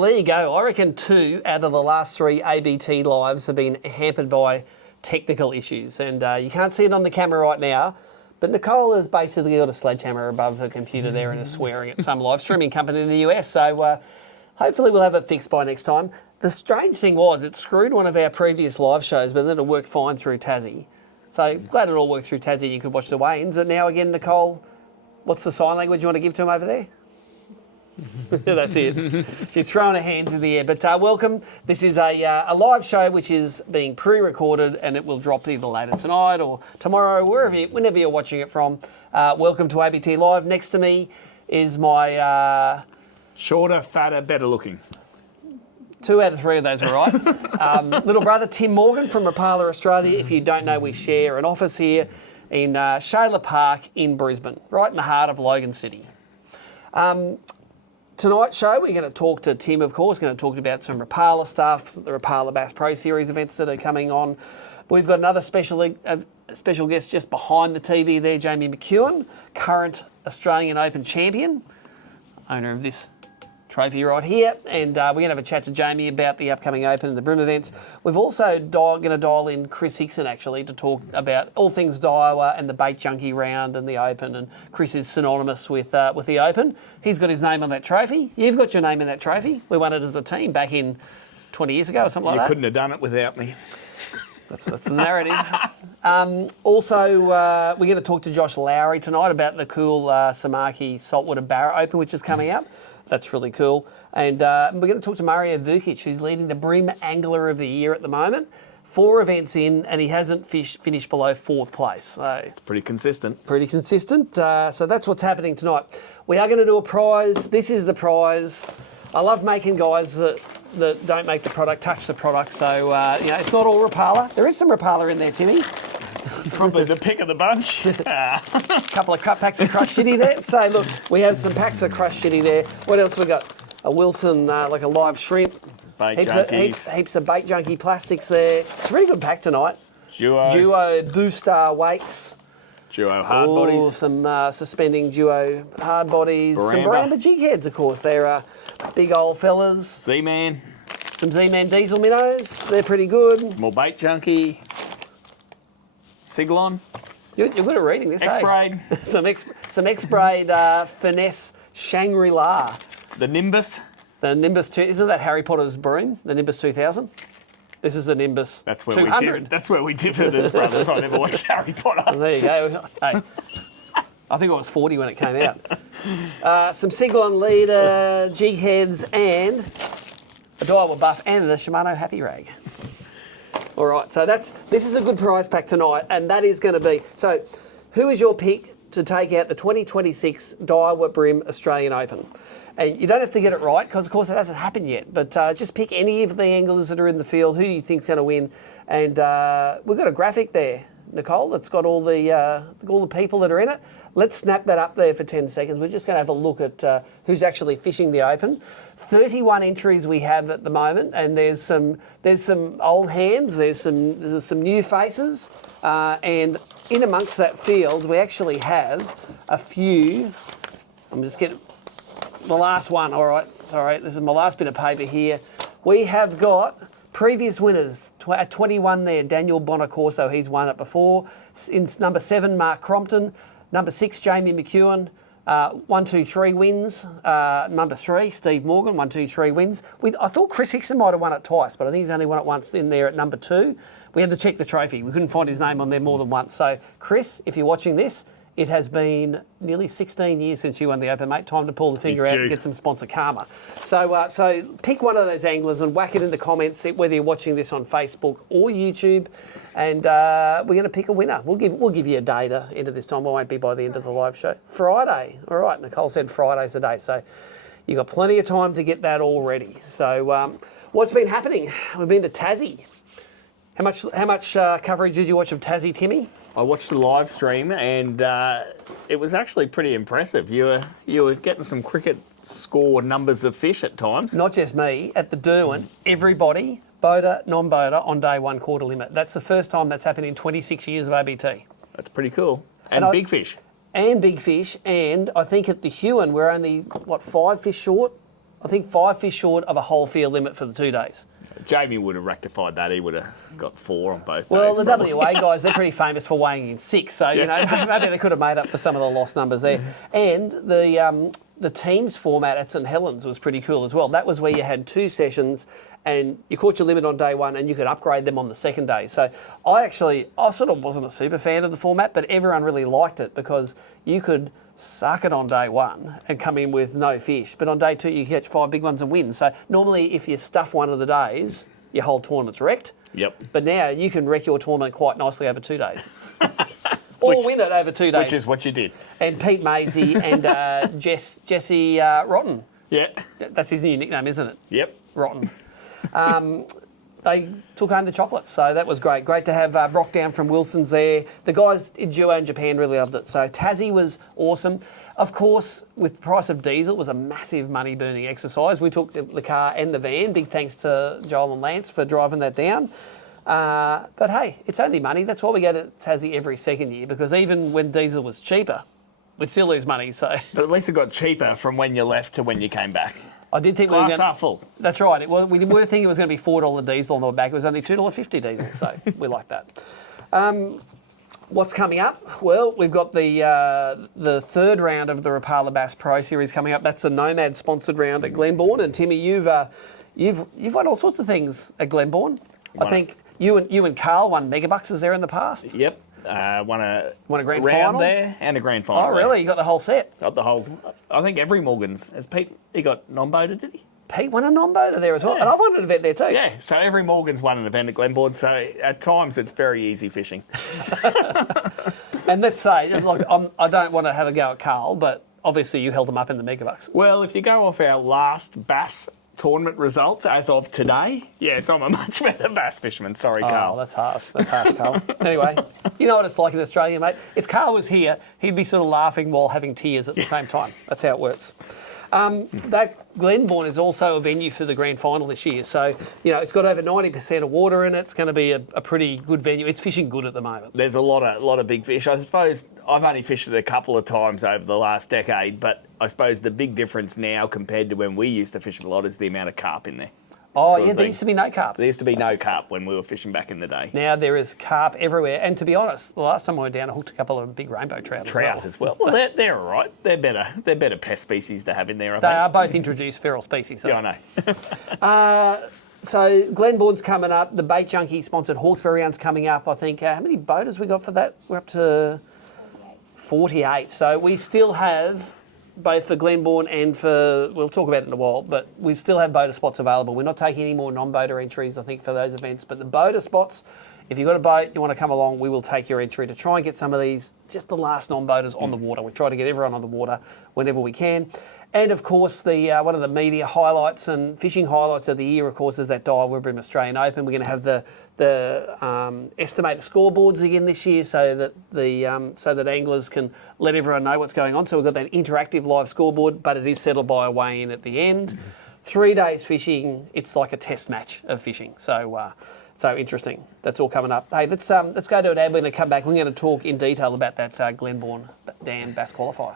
Well, there you go. I reckon 2 out of the last 3 ABT lives have been hampered by technical issues. And you can't see it on the camera right now, but Nicole has basically got a sledgehammer above her computer there and is swearing at some live streaming company in the US. So hopefully we'll have it fixed by next time. The strange thing was it screwed one of our previous live shows, but then it worked fine through Tassie. So glad it all worked through Tassie. You could watch the weigh-ins. And now again, Nicole, what's the sign language you want to give to him over there? That's it. She's throwing her hands in the air. But welcome. This is a live show which is being pre-recorded and it will drop either later tonight or tomorrow, whenever you're watching it from. Welcome to ABT Live. Next to me is my... shorter, fatter, better looking. 2 out of 3 of those were right. Little brother Tim Morgan from Rapala, Australia. If you don't know, we share an office here in Shayla Park in Brisbane, right in the heart of Logan City. Tonight's show, we're going to talk to Tim, of course, going to talk about some Rapala stuff, the Rapala Bass Pro Series events that are coming on. We've got another special guest just behind the TV there, Jamie McKeown, current Australian Open champion, owner of this trophy right here, and we're going to have a chat to Jamie about the upcoming Open and the Bream events. We've also going to dial in Kris Hickson actually to talk about all things Daiwa and the bait junkie round and the Open, and Kris is synonymous with the Open. He's got his name on that trophy. You've got your name in that trophy. We won it as a team back in 20 years ago or something like that. You couldn't have done it without me. That's the narrative. Also, we're going to talk to Josh Lowry tonight about the cool Samaki Saltwater Barra Open, which is coming up. That's really cool. And we're going to talk to Mario Vukich, who's leading the Bream Angler of the Year at the moment. 4 events in, and he hasn't finished below 4th place. So it's pretty consistent. Pretty consistent. So that's what's happening tonight. We are going to do a prize. This is the prize. I love making guys that don't make the product touch the product. So, it's not all Rapala. There is some Rapala in there, Timmy. Probably the pick of the bunch. Couple of packs of Crush Shitty there. So, look, we have some packs of Crush Shitty there. What else we got? A Wilson, like a live shrimp. Bait Heaps of bait junkie plastics there. Very good pack tonight. Duo Booster weights. Duo hard bodies. Some suspending duo hard bodies. Barra. Some Barra jig heads, of course. They're big old fellas. Z-Man. Some Z-Man diesel minnows. They're pretty good. More bait junkie. Siglon. You're good at reading this, X-Braid. Some X-Braid finesse Shangri-La. The Nimbus. The Nimbus 2. Isn't that Harry Potter's broom? The Nimbus 2000? This is the Nimbus 200. That's where we differed as brothers. I never watched Harry Potter. Well, there you go. Hey, I think I was 40 when it came out. Some Siglon leader, jig heads, and a Daiwa buff, and the Shimano Happy Rag. All right, so this is a good prize pack tonight, and that is going to be... So, who is your pick to take out the 2026 Daiwa Bream Australian Open? And you don't have to get it right, because of course it hasn't happened yet, but just pick any of the anglers that are in the field, who you think's going to win. And we've got a graphic there, Nicole, that's got all the people that are in it. Let's snap that up there for 10 seconds. We're just going to have a look at who's actually fishing the Open. 31 entries we have at the moment, and there's some old hands, there's some new faces, and in amongst that field we actually have a few. I'm just getting the last one. All right, sorry, this is my last bit of paper here. We have got previous winners at 21 there. Daniel Bonacorso, he's won it before. In number 7, Mark Crompton. Number 6, Jamie McKeown. 1, 2, 3 wins. Number 3, Steve Morgan, 1, 2, 3 wins. I thought Kris Hickson might have won it twice, but I think he's only won it once in there at number 2. We had to check the trophy. We couldn't find his name on there more than once. So, Kris, if you're watching this, it has been nearly 16 years since you won the Open, mate. Time to pull the finger out and get some sponsor karma. So pick one of those anglers and whack it in the comments, whether you're watching this on Facebook or YouTube, and we're going to pick a winner. We'll give you a day to enter this time. It won't be by the end of the live show. Friday. All right, Nicole said Friday's the day, so you've got plenty of time to get that all ready. So what's been happening? We've been to Tassie. How much coverage did you watch of Tassie, Timmy? I watched the live stream, and it was actually pretty impressive. You were getting some cricket score numbers of fish at times. Not just me. At the Derwent, everybody, boater, non-boater, on day 1 quarter limit. That's the first time that's happened in 26 years of ABT. That's pretty cool. And big fish. And big fish. And I think at the Huon, we're only, 5 fish short I think 5 fish short of a whole field limit for the 2 days. Jamie would have rectified that. He would have got 4 on both Well, days. the probably. WA guys, they're pretty famous for weighing in 6, so, you know, maybe they could have made up for some of the lost numbers there. And the teams format at St Helens was pretty cool as well. That was where you had 2 sessions and you caught your limit on day 1 and you could upgrade them on the second day. So I sort of wasn't a super fan of the format, but everyone really liked it because you could suck it on day 1 and come in with no fish. But on day 2, you catch 5 big ones and win. So normally if you stuff one of the days, your whole tournament's wrecked. Yep. But now you can wreck your tournament quite nicely over 2 days. Or win it over 2 days. Which is what you did. And Pete Maisie and Jesse Rotten. Yeah. That's his new nickname, isn't it? Yep. Rotten. They took home the chocolates, so that was great. Great to have Rock down from Wilson's there. The guys in duo in Japan really loved it. So Tassie was awesome. Of course, with the price of diesel, it was a massive money-burning exercise. We took the car and the van. Big thanks to Joel and Lance for driving that down. But hey, it's only money. That's why we go to Tassie every second year, because even when diesel was cheaper, we'd still lose money. So, But at least it got cheaper from when you left to when you came back. I did think Glass we were going half full. That's right. We were thinking it was going to be $4 diesel on the way back. It was only $2.50 diesel, so we like that. What's coming up? Well, we've got the third round of the Rapala Bass Pro Series coming up. That's the Nomad sponsored round at Glenbourne. And Timmy, you've won all sorts of things at Glenbourne. I think you and Carl won megabucks there in the past. Yep. Won a grand round final there and a grand final. Oh, really? You got the whole set? Got the whole. I think every Morgan's. Has Pete? He got non-boated, did he? Pete won a non-boater there as well, Yeah. and I won an event there too. Yeah. So every Morgan's won an event at Glenbourne. So at times it's very easy fishing. And let's say, look, I don't want to have a go at Carl, but obviously you held him up in the megabucks. Well, if you go off our last bass tournament results as of today, yes, I'm a much better bass fisherman. Sorry, Carl. Oh, that's harsh. That's harsh, Carl. Anyway, you know what it's like in Australia, mate. If Carl was here, he'd be sort of laughing while having tears at the same time. That's how it works. That Glenbourne is also a venue for the grand final this year. So, you know, it's got over 90% of water in it. It's going to be a pretty good venue. It's fishing good at the moment. There's a lot of big fish. I suppose I've only fished it a couple of times over the last decade, but I suppose the big difference now compared to when we used to fish it a lot is the amount of carp in there. Oh, Sort of yeah, there thing. used to be no carp. There used to be no carp when we were fishing back in the day. Now there is carp everywhere. And to be honest, the last time I went down, I hooked a couple of big rainbow trout As well. Well, they're all right. They're better pest species to have in there, I They think. are both introduced feral species. So. Yeah, I know. So Glenbourne's coming up. The Bait Junkie sponsored Hawkesbury round's coming up. I think, how many boaters we got for that? We're up to 48. So we still have both for Glenbourne and for, we'll talk about it in a while, but we still have boater spots available. We're not taking any more non-boater entries, I think, for those events. But the boater spots, if you've got a boat, you want to come along, we will take your entry to try and get some of these, just the last non-boaters on the water. We try to get everyone on the water whenever we can. And of course, the one of the media highlights and fishing highlights of the year, of course, is that Daiwa Bream Australian Open. We're going to have the estimated scoreboards again this year, so that anglers can let everyone know what's going on. So we've got that interactive live scoreboard, but it is settled by a weigh-in at the end. 3 days fishing. It's like a test match of fishing. So interesting. That's all coming up. Hey, let's go to an ad. We're going to come back. We're going to talk in detail about that Glenbourne Dan Bass Qualifier.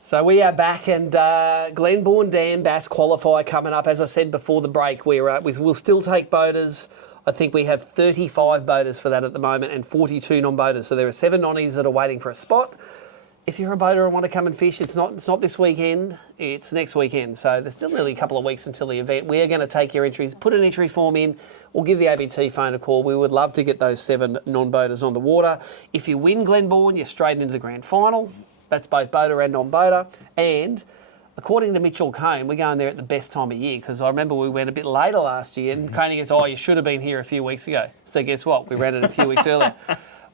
So we are back, and Glenbourne Dan Bass Qualifier coming up. As I said before the break, we'll still take boaters. I think we have 35 boaters for that at the moment and 42 non-boaters. So there are 7 nonnies that are waiting for a spot. If you're a boater and want to come and fish, it's not this weekend, it's next weekend. So there's still nearly a couple of weeks until the event. We are going to take your entries, put an entry form in, or give the ABT phone a call. We would love to get those 7 non-boaters on the water. If you win Glenbourne, you're straight into the grand final. That's both boater and non-boater. And according to Mitchell Cone, we're going there at the best time of year because I remember we went a bit later last year and Coney goes, you should have been here a few weeks ago. So guess what? We ran it a few weeks earlier.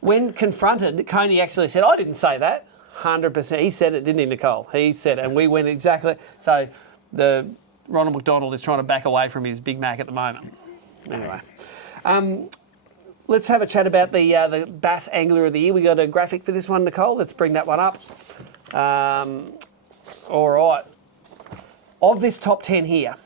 When confronted, Coney actually said, I didn't say that. 100%. He said it, didn't he, Nicole? He said it, and we went exactly. So the Ronald McDonald is trying to back away from his Big Mac at the moment. Anyway. Let's have a chat about the Bass Angler of the Year. We got a graphic for this one, Nicole. Let's bring that one up. All right. Of this top 10 here,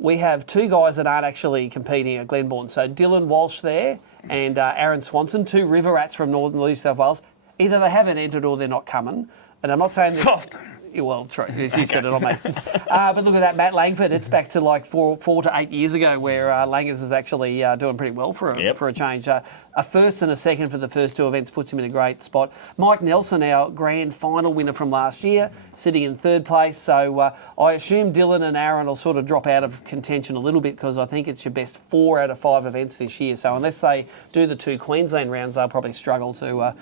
we have two guys that aren't actually competing at Glenbourne. So Dylan Walsh there and Aaron Swanson, two river rats from northern New South Wales. Either they haven't entered or they're not coming. And I'm not saying this... Soft. Well, true. You said it on me. But look at that, Matt Langford. It's back to like 4 to 8 years ago where Langers is actually doing pretty well for a change. A first and a second for the first two events puts him in a great spot. Mike Nelson, our grand final winner from last year, sitting in third place. So I assume Dylan and Aaron will sort of drop out of contention a little bit because I think it's your best 4 out of 5 events this year. So unless they do the 2 Queensland rounds, they'll probably struggle to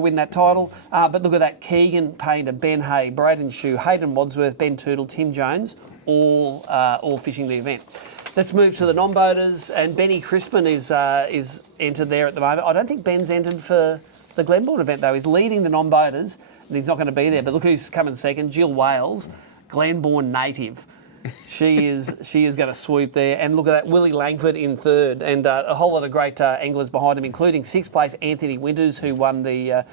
win that title. But look at that, Keegan Painter, Ben Hay, Braden Shue, Hayden Wadsworth, Ben Tootle, Tim Jones, all fishing the event. Let's move to the non-boaters, and Benny Crispin is entered there at the moment. I don't think Ben's entered for the Glenbourne event though. He's leading the non-boaters, and he's not going to be there. But look who's coming second: Jill Wales, Glenbourne native. She is going to swoop there, and look at that, Willie Langford in third, and a whole lot of great anglers behind him, including 6th place Anthony Winters, who won the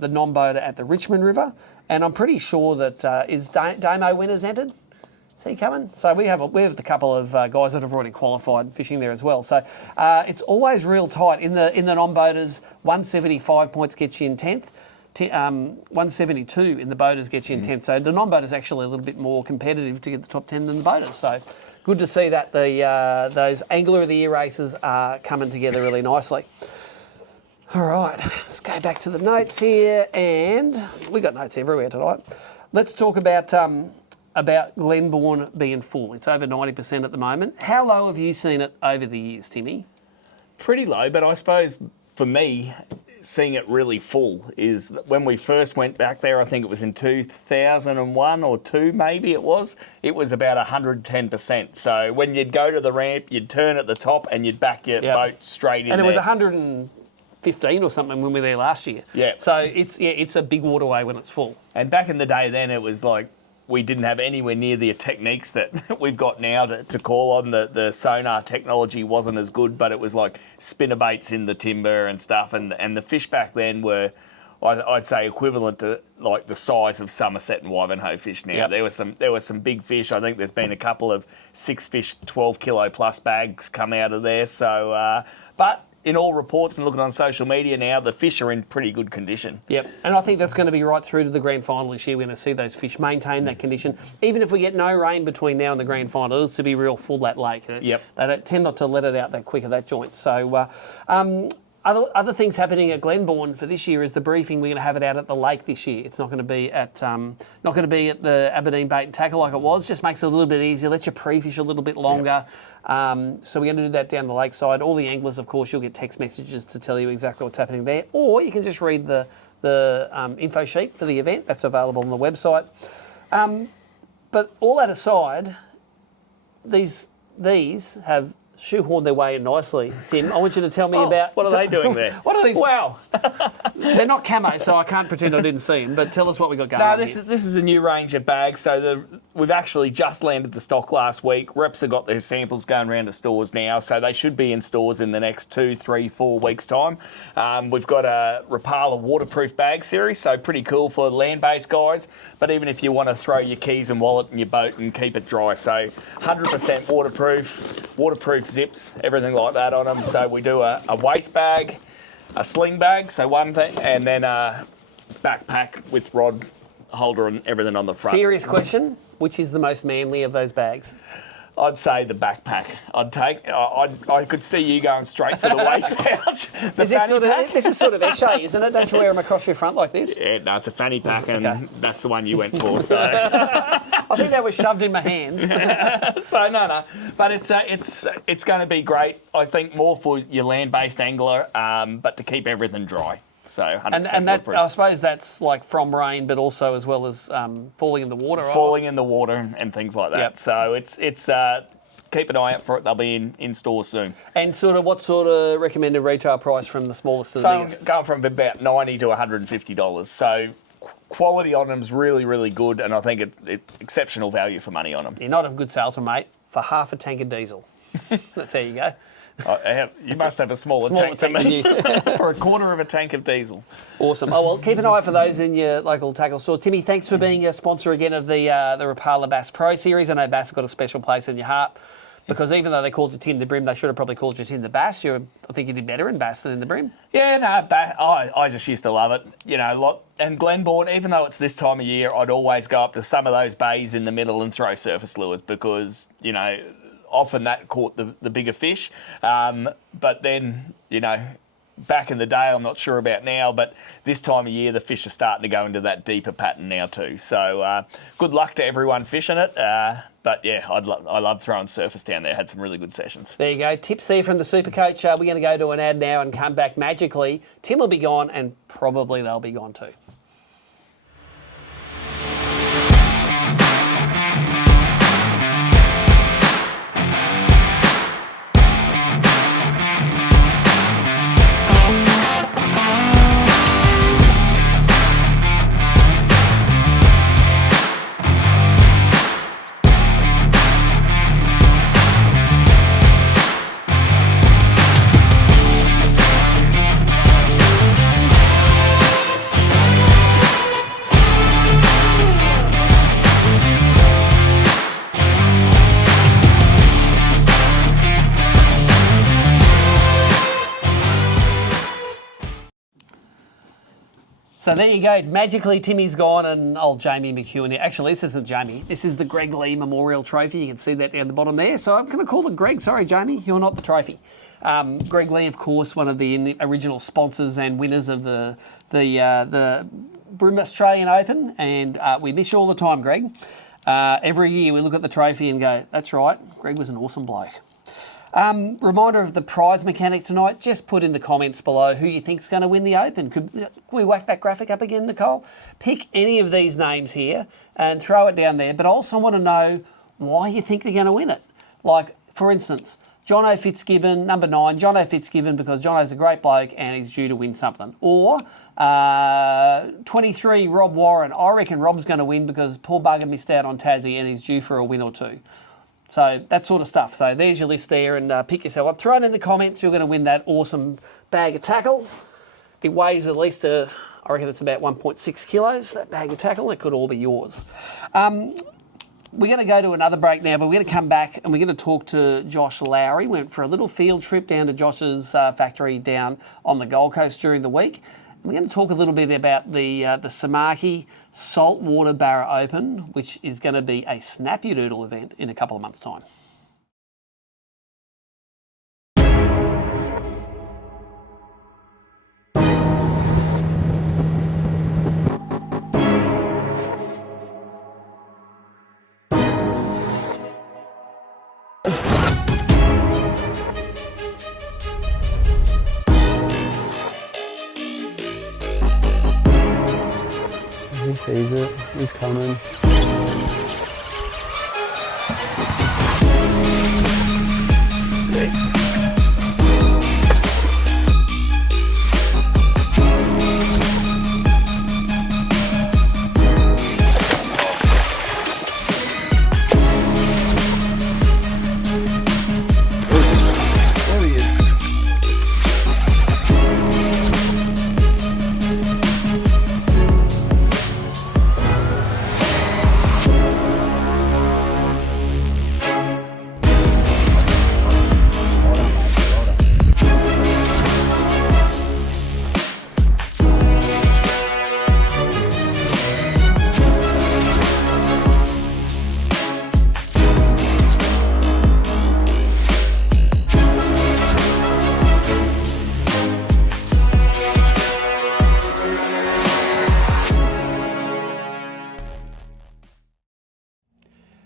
non-boater at the Richmond River, and I'm pretty sure that is Damo Winters entered. Is he coming? So we have the couple of guys that have already qualified fishing there as well. So it's always real tight in the non-boaters. 175 points gets you in 10th. 172 in the boaters gets you in 10th. So the non-boaters actually a little bit more competitive to get the top 10 than the boaters. So good to see that those Angler of the Year races are coming together really nicely. All right, let's go back to the notes here, and we got notes everywhere tonight. Let's talk about Glenbourne being full. It's over 90% at the moment. How low have you seen it over the years, Timmy? Pretty low, but I suppose for me, seeing it really full is that when we first went back there, I think it was in 2001 or 2 maybe it was about 110%. So when you'd go to the ramp, you'd turn at the top and you'd back your boat straight in. And it was 115 or something when we were there last year. Yeah. So it's a big waterway when it's full. And back in the day then it was like we didn't have anywhere near the techniques that we've got now to call on. The sonar technology wasn't as good, but it was like spinnerbaits in the timber and stuff. And the fish back then were, I'd say, equivalent to like the size of Somerset and Wivenhoe fish now. Yep. There were some big fish. I think there's been a couple of 6 fish, 12 kilo plus bags come out of there. So, but in all reports and looking on social media now, the fish are in pretty good condition. Yep, and I think that's going to be right through to the grand final this year. We're going to see those fish maintain that condition. Even if we get no rain between now and the grand final, it is to be real full, that lake. Yep. They don't tend not to let it out that quick at that joint. So other things happening at Glenbourne for this year is the briefing. We're going to have it out at the lake this year. It's not going to be at the Aberdeen Bait and Tackle like it was. Just makes it a little bit easier. Lets you pre-fish a little bit longer. Yep. So we're going to do that down the lakeside. All the anglers, of course, you'll get text messages to tell you exactly what's happening there, or you can just read the info sheet for the event. That's available on the website. But all that aside, these have shoehorned their way in nicely. Tim, I want you to tell me about... What are they doing there? What are these? Wow. They're not camo, so I can't pretend I didn't see them, but tell us what we got going on this is a new range of bags. So we've actually just landed the stock last week. Reps have got their samples going around to stores now, so they should be in stores in the next 2, 3, 4 weeks' time. We've got a Rapala waterproof bag series, so pretty cool for land-based guys, but even if you want to throw your keys and wallet in your boat and keep it dry. So 100% waterproof zips, everything like that on them. So we do a waist bag, a sling bag, so one thing, and then a backpack with rod holder and everything on the front. Serious question, which is the most manly of those bags? I'd say the backpack. I could see you going straight for the waist pouch. This is sort of Esche, isn't it? Don't you wear them across your front like this? Yeah, no, it's a fanny pack, and that's the one you went for. So I think that was shoved in my hands. So no, but it's going to be great. I think more for your land-based angler, but to keep everything dry. So 100% And that, waterproof. I suppose that's like from rain, but also as well as falling in the water, right? Falling in the water and things like that. Yep. So it's keep an eye out for it. They'll be in stores soon. And what sort of recommended retail price from the smallest to the So biggest? going from about $90 to $150. So quality on them's really, really good, and I think it's exceptional value for money on them. You're not a good salesman, mate, for half a tank of diesel. That's how you go. You must have a smaller tank than than me. you. For a quarter of a tank of diesel. Awesome. Oh, well, keep an eye out for those in your local tackle stores. Timmy, thanks for being a sponsor again of the Rapala Bass Pro Series. I know Bass have got a special place in your heart, because even though they called you Tim the Bream, they should have probably called you Tim the Bass. I think you did better in Bass than in the Bream. Yeah, no, I just used to love it. You know, and Glenbourne, even though it's this time of year, I'd always go up to some of those bays in the middle and throw surface lures because, you know, often that caught the bigger fish. But then, you know, back in the day, I'm not sure about now, but this time of year, the fish are starting to go into that deeper pattern now too. So good luck to everyone fishing it. But yeah, I love throwing surface down there. Had some really good sessions. There you go. Tips there from the Super Coach. We're going to go to an ad now and come back magically. Tim will be gone, and probably they'll be gone too. So there you go. Magically, Timmy's gone and old Jamie McKeown here. Actually, this isn't Jamie. This is the Greg Lee Memorial Trophy. You can see that down the bottom there. So I'm going to call it Greg. Sorry, Jamie, you're not the trophy. Greg Lee, of course, one of the original sponsors and winners of the Bream Australian Open. And we miss you all the time, Greg. Every year we look at the trophy and go, that's right, Greg was an awesome bloke. Reminder of the prize mechanic tonight. Just put in the comments below who you think's going to win the Open. Could we whack that graphic up again, Nicole? Pick any of these names here and throw it down there. But I also want to know why you think they're going to win it. Like, for instance, Jono Fitzgibbon, number 9. Jono Fitzgibbon because Jono's a great bloke and he's due to win something. Or 23, Rob Warren. I reckon Rob's going to win because poor bugger missed out on Tassie and he's due for a win or two. So that sort of stuff. So there's your list there, and pick yourself up. Throw it in the comments. You're going to win that awesome bag of tackle. It weighs at least, I reckon it's about 1.6 kilos, that bag of tackle. It could all be yours. We're going to go to another break now, but we're going to come back and we're going to talk to Josh Lowry. We went for a little field trip down to Josh's factory down on the Gold Coast during the week. We're going to talk a little bit about the Samaki Saltwater Barra Open, which is going to be a snappy doodle event in a couple of months' time. He sees it, he's coming.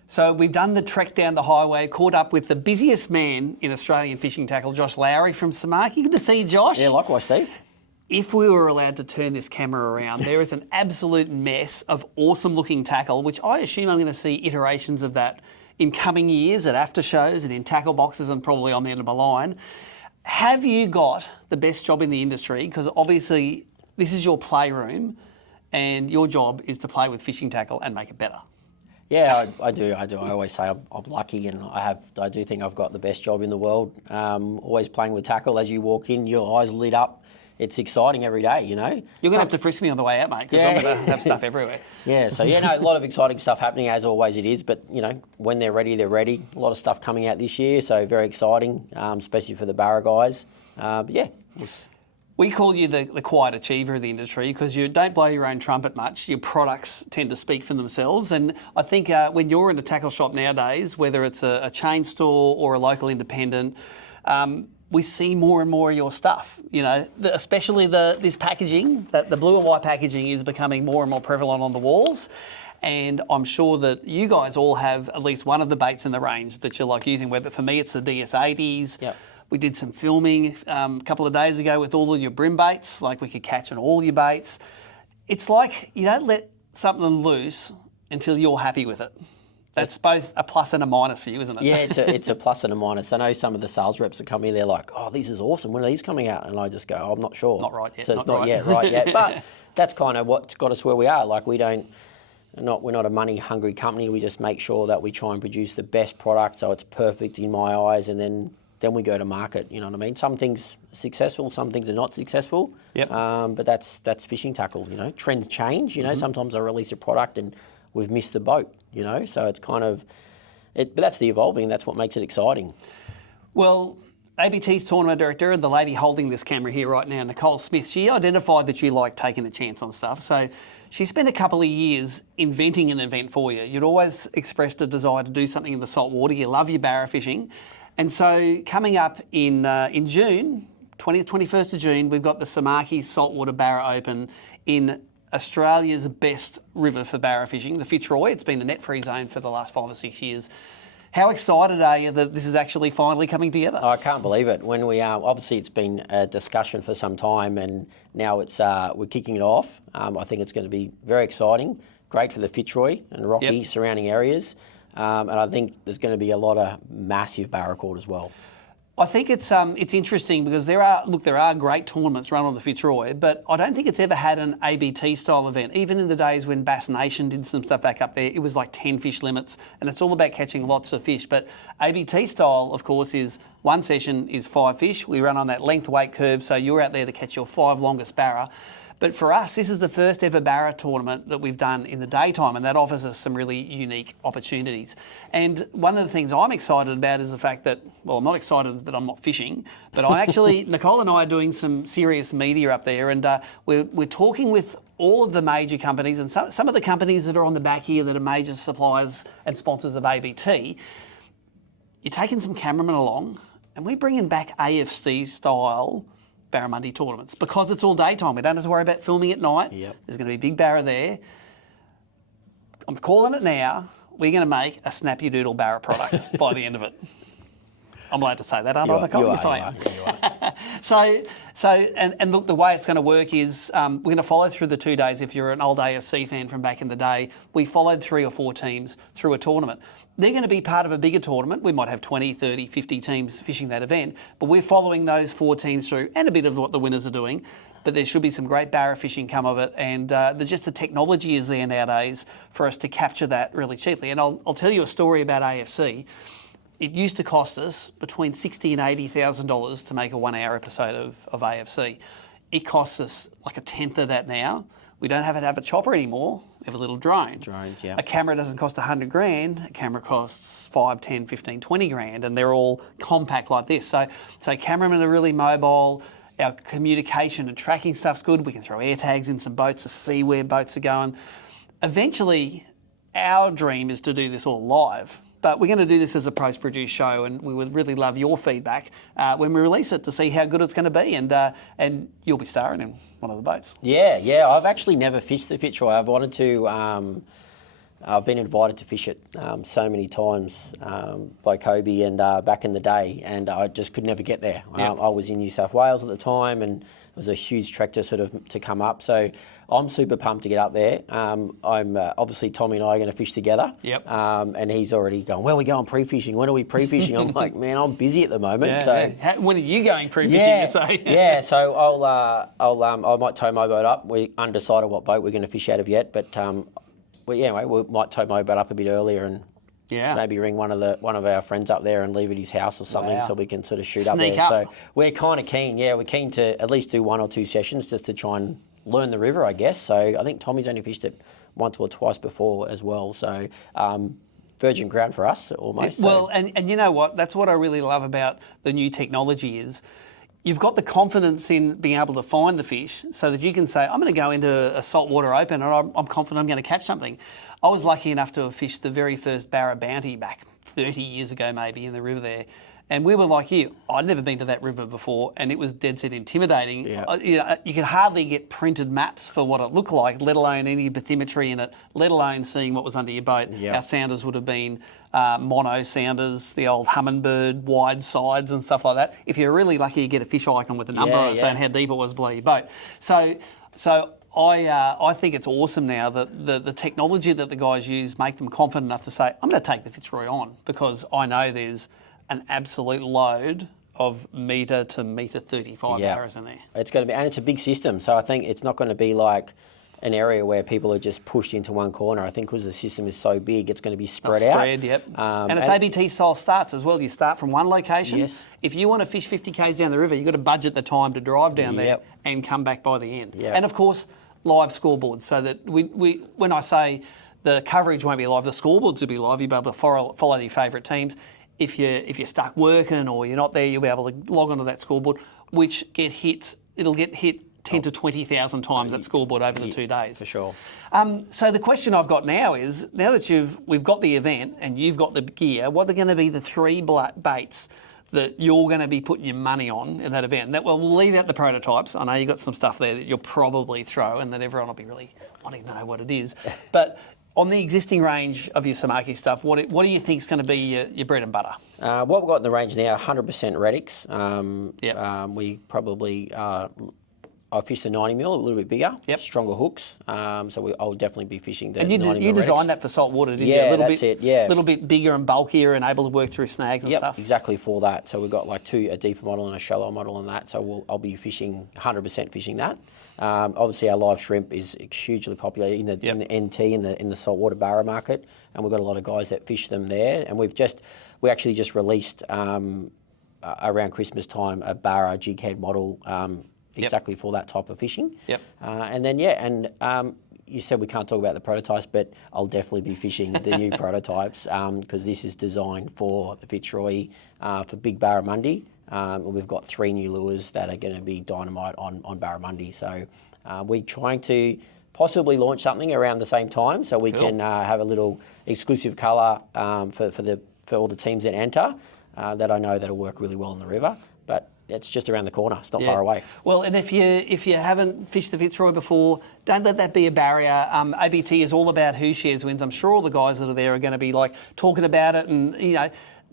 So we've done the trek down the highway, caught up with the busiest man in Australian fishing tackle, Josh Lowry from Samaki. Good to see you, Josh. Yeah, likewise, Steve. if we were allowed to turn this camera around, there is an absolute mess of awesome-looking tackle, which I assume I'm going to see iterations of that in coming years at after shows and in tackle boxes and probably on the end of my line. Have you got the best job in the industry? Because obviously this is your playroom and your job is to play with fishing tackle and make it better. Yeah, I do. I always say I'm lucky, and I do think I've got the best job in the world. Always playing with tackle. As you walk in, your eyes lit up. It's exciting every day, you know. You're going to have to frisk me on the way out, mate, because I'm going to have stuff everywhere. Yeah, so a lot of exciting stuff happening, as always it is. But, you know, when they're ready, they're ready. A lot of stuff coming out this year, so very exciting, especially for the Barra guys. We call you the quiet achiever of the industry because you don't blow your own trumpet much. Your products tend to speak for themselves. And I think when you're in a tackle shop nowadays, whether it's a chain store or a local independent, we see more and more of your stuff. You know, especially this packaging, that the blue and white packaging is becoming more and more prevalent on the walls. And I'm sure that you guys all have at least one of the baits in the range that you like using. Whether for me it's the DS80s. Yep. We did some filming a couple of days ago with all of your Bream baits, like we could catch on all your baits. It's like you don't let something loose until you're happy with it. That's both a plus and a minus for you, isn't it? Yeah, it's a plus and a minus. I know some of the sales reps that come in, they're like, "Oh, this is awesome. When are these coming out?" And I just go, "I'm not sure." Not right yet. So it's not yet right yet. But that's kind of what's got us where we are. Like we're not a money hungry company. We just make sure that we try and produce the best product so it's perfect in my eyes, and then we go to market. You know what I mean? Some things are successful, some things are not successful. Yep. But that's fishing tackle. You know, trends change. You know, sometimes I release a product and we've missed the boat. You know, so it's kind of it. But that's the evolving. That's what makes it exciting. Well, ABT's tournament director and the lady holding this camera here right now, Nicole Smith, she identified that you like taking a chance on stuff. So she spent a couple of years inventing an event for you. You'd always expressed a desire to do something in the saltwater. You love your barra fishing. And so coming up in June, 21st of June, we've got the Samaki Saltwater Barra Open in Australia's best river for barra fishing, the Fitzroy. It's been a net-free zone for the last 5 or 6 years. How excited are you that this is actually finally coming together? I can't believe it. When we obviously it's been a discussion for some time, and now it's we're kicking it off. I think it's going to be very exciting, great for the Fitzroy and rocky surrounding areas. And I think there's going to be a lot of massive barra caught as well. I think it's interesting because there are great tournaments run on the Fitzroy, but I don't think it's ever had an ABT style event. Even in the days when Bass Nation did some stuff back up there, it was like 10 fish limits, and it's all about catching lots of fish. But ABT style, of course, is one session is 5 fish. We run on that length weight curve, so you're out there to catch your 5 longest barra. But for us, this is the first ever barra tournament that we've done in the daytime, and that offers us some really unique opportunities. And one of the things I'm excited about is the fact that, well, I'm not excited that I'm not fishing, but I actually, Nicole and I are doing some serious media up there, and we're talking with all of the major companies and some of the companies that are on the back here that are major suppliers and sponsors of ABT. You're taking some cameramen along, and we're bringing back AFC style barramundi tournaments because it's all daytime. We don't have to worry about filming at night. Yep. There's going to be big barra there. I'm calling it now. We're going to make a snappy doodle barra product by the end of it. I'm allowed to say that, aren't I, Nicole? Yes, I am. So, and look, the way it's going to work is we're going to follow through the 2 days. If you're an old AFC fan from back in the day, we followed 3 or 4 teams through a tournament. They're going to be part of a bigger tournament. We might have 20, 30, 50 teams fishing that event, but we're following those 4 teams through and a bit of what the winners are doing. But there should be some great barra fishing come of it, and just the technology is there nowadays for us to capture that really cheaply. And I'll tell you a story about AFC. It used to cost us between $60,000 and $80,000 to make a 1-hour episode of AFC. It costs us like a tenth of that now. We don't have to have a chopper anymore. We have a little drone. Drones, yeah. A camera doesn't cost $100,000. A camera costs 5, 10, 15, 20 grand, and they're all compact like this. So cameramen are really mobile. Our communication and tracking stuff's good. We can throw air tags in some boats to see where boats are going. Eventually, our dream is to do this all live. But we're going to do this as a post-produced show, and we would really love your feedback when we release it to see how good it's going to be, and you'll be starring in one of the boats. Yeah. I've actually never fished the Fitzroy. I've wanted to I've been invited to fish it so many times by Kobe and back in the day, and I just could never get there. I was in New South Wales at the time, and it was a huge trek to come up. So I'm super pumped to get up there. I'm obviously Tommy and I are going to fish together. Yep. And he's already going, where are we going pre-fishing? When are we pre-fishing? I'm like, man, I'm busy at the moment. When are you going pre-fishing? Yeah, You say? yeah. So I might tow my boat up. We undecided what boat we're going to fish out of yet, but we might tow my boat up a bit earlier and maybe ring one of our friends up there and leave at his house or something, so we can sort of shoot up there. So we're kind of keen. Yeah, we're keen to at least do 1 or 2 sessions just to try and learn the river, I guess. So I think Tommy's only fished it once or twice before as well. So virgin ground for us almost. Well, and you know what? That's what I really love about the new technology is you've got the confidence in being able to find the fish so that you can say, I'm going to go into a saltwater open and I'm confident I'm going to catch something. I was lucky enough to have fished the very first Barra bounty back 30 years ago maybe in the river there. And we were like you. I'd never been to that river before, and it was dead set intimidating. Yeah. You could hardly get printed maps for what it looked like, let alone any bathymetry in it, let alone seeing what was under your boat. Yeah. Our sounders would have been mono sounders, the old Humminbird wide sides and stuff like that. If you're really lucky, you get a fish icon with a number on it saying how deep it was below your boat. So I think it's awesome now that the technology that the guys use make them confident enough to say, I'm going to take the Fitzroy on because I know there's an absolute load of metre to metre 35 barras in there. It's going to be, and it's a big system, so I think it's not going to be like an area where people are just pushed into one corner. I think because the system is so big, it's going to be spread out. And it's ABT style starts as well. You start from one location. Yes. If you want to fish 50 k's down the river, you've got to budget the time to drive down there and come back by the end. And of course, live scoreboards, so that we when I say the coverage won't be live, the scoreboards will be live. You'll be able to follow your favourite teams. If you're stuck working or you're not there, you'll be able to log onto that scoreboard, which it'll get hit 10 to 20,000 times that scoreboard over the 2 days. For sure. So the question I've got now is, now that we've got the event and you've got the gear, what are going to be the 3 baits that you're going to be putting your money on in that event? We'll leave out the prototypes. I know you've got some stuff there that you'll probably throw and that everyone will be really wanting to know what it is. But on the existing range of your Samaki stuff, what do you think is going to be your bread and butter? What we've got in the range now, 100% Redics. We probably... I fished the 90 mil, a little bit bigger, stronger hooks. So I'll definitely be fishing the 90 mil. And you designed that for saltwater, didn't you? Yeah, that's it. Yeah, a little bit bigger and bulkier, and able to work through snags and stuff. Exactly for that. So we've got like a deeper model and a shallow model on that. So I'll be fishing 100% fishing that. Obviously, our live shrimp is hugely popular in the NT in the saltwater Barra market, and we've got a lot of guys that fish them there. And we actually just released around Christmas time a Barra jig head model. Exactly for that type of fishing. And then, you said we can't talk about the prototypes, but I'll definitely be fishing the new prototypes because this is designed for the Fitzroy, for big barramundi. We've got 3 new lures that are going to be dynamite on barramundi. So we're trying to possibly launch something around the same time so we can have a little exclusive colour for all the teams that enter that I know that'll work really well in the river. But it's just around the corner. It's not far away. Well, and if you haven't fished the Fitzroy before, don't let that be a barrier. ABT is all about who shares wins. I'm sure all the guys that are there are going to be like talking about it, and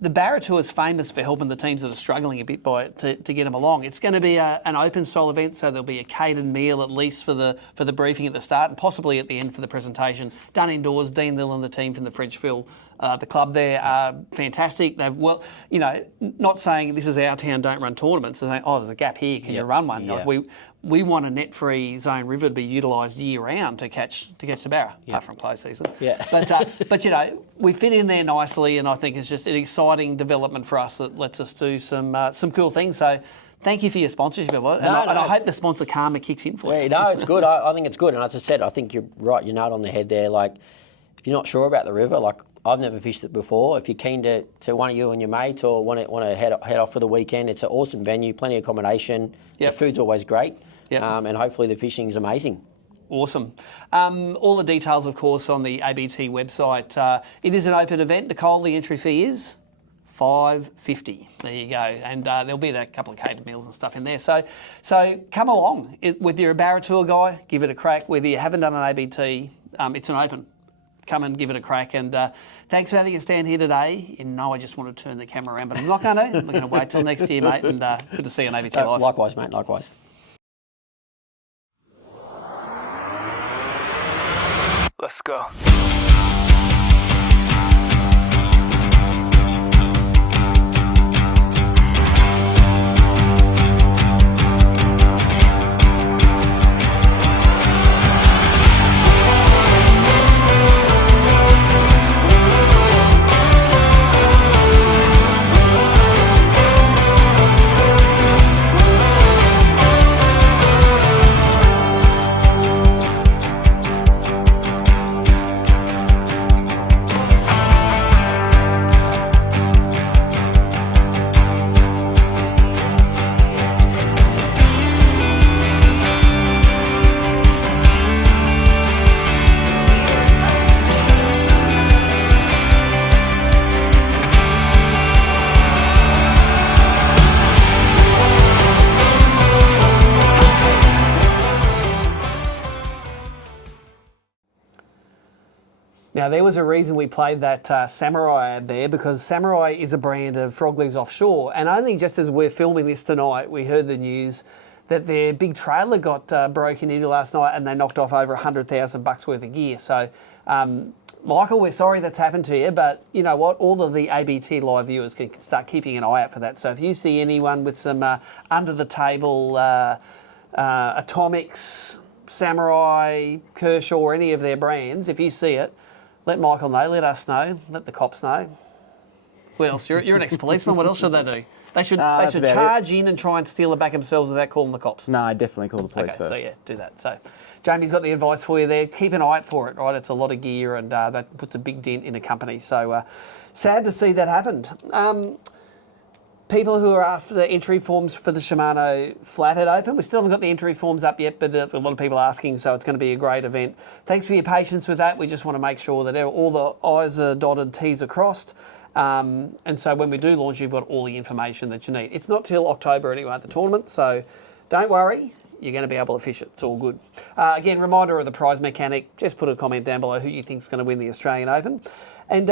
the Barra Tour is famous for helping the teams that are struggling a bit to get them along. It's going to be an open style event, so there'll be a catered meal at least for the briefing at the start and possibly at the end for the presentation. Done indoors. Dean Lill and the team from the French Phil, the club there, are fantastic. They've not saying this is our town, don't run tournaments. They're saying, there's a gap here. Can you run one? Like we want a net-free zone river to be utilised year-round to catch the Barra, apart from close season. But we fit in there nicely, and I think it's just an exciting development for us that lets us do some cool things. So thank you for your sponsorship of it, and I hope the sponsor karma kicks in for you. No, it's good. I think it's good, and as I said, I think you're right. You're nailed on the head there. Like, if you're not sure about the river, like I've never fished it before. If you're keen to one of you and your mate or want to head off for the weekend, it's an awesome venue, plenty of accommodation. The food's always great. And hopefully the fishing's amazing. Awesome. All the details, of course, on the ABT website. It is an open event. Nicole, the entry fee is $5.50. There you go. And there'll be a couple of catered meals and stuff in there. So come along. Whether you're a Barra Tour guy, give it a crack. Whether you haven't done an ABT, it's an open. come and give it a crack. And thanks for having us stand here today. You know I just want to turn the camera around, but I'm not going to. I'm going to wait till next year, mate. And good to see you on ABT Live. Likewise, mate. Likewise. Let's go. Now, there was a reason we played that Samurai ad there, because Samurai is a brand of frog legs offshore, and only just as we're filming this tonight, we heard the news that their big trailer got broken into last night, and they knocked off over $100,000 worth of gear. So, Michael, we're sorry that's happened to you, but you know what? All of the ABT Live viewers can start keeping an eye out for that. So if you see anyone with some under-the-table Atomics, Samurai, Kershaw, or any of their brands, if you see it, let Michael know, let us know, let the cops know. What else? You're an ex-policeman. What else should they do? They should charge in and try and steal it back themselves without calling the cops. No, I definitely call the police first. So yeah, do that. So Jamie's got the advice for you there. Keep an eye out for it, right? It's a lot of gear, and that puts a big dent in a company. So sad to see that happened. People who are after the entry forms for the Shimano Flathead Open, we still haven't got the entry forms up yet, but a lot of people are asking, so it's going to be a great event. Thanks for your patience with that. We just want to make sure that all the I's are dotted, T's are crossed. And so when we do launch, you've got all the information that you need. It's not till October anyway at the tournament, so don't worry. You're going to be able to fish it. It's all good. Again, reminder of the prize mechanic. Just put a comment down below who you think is going to win the Australian Open. And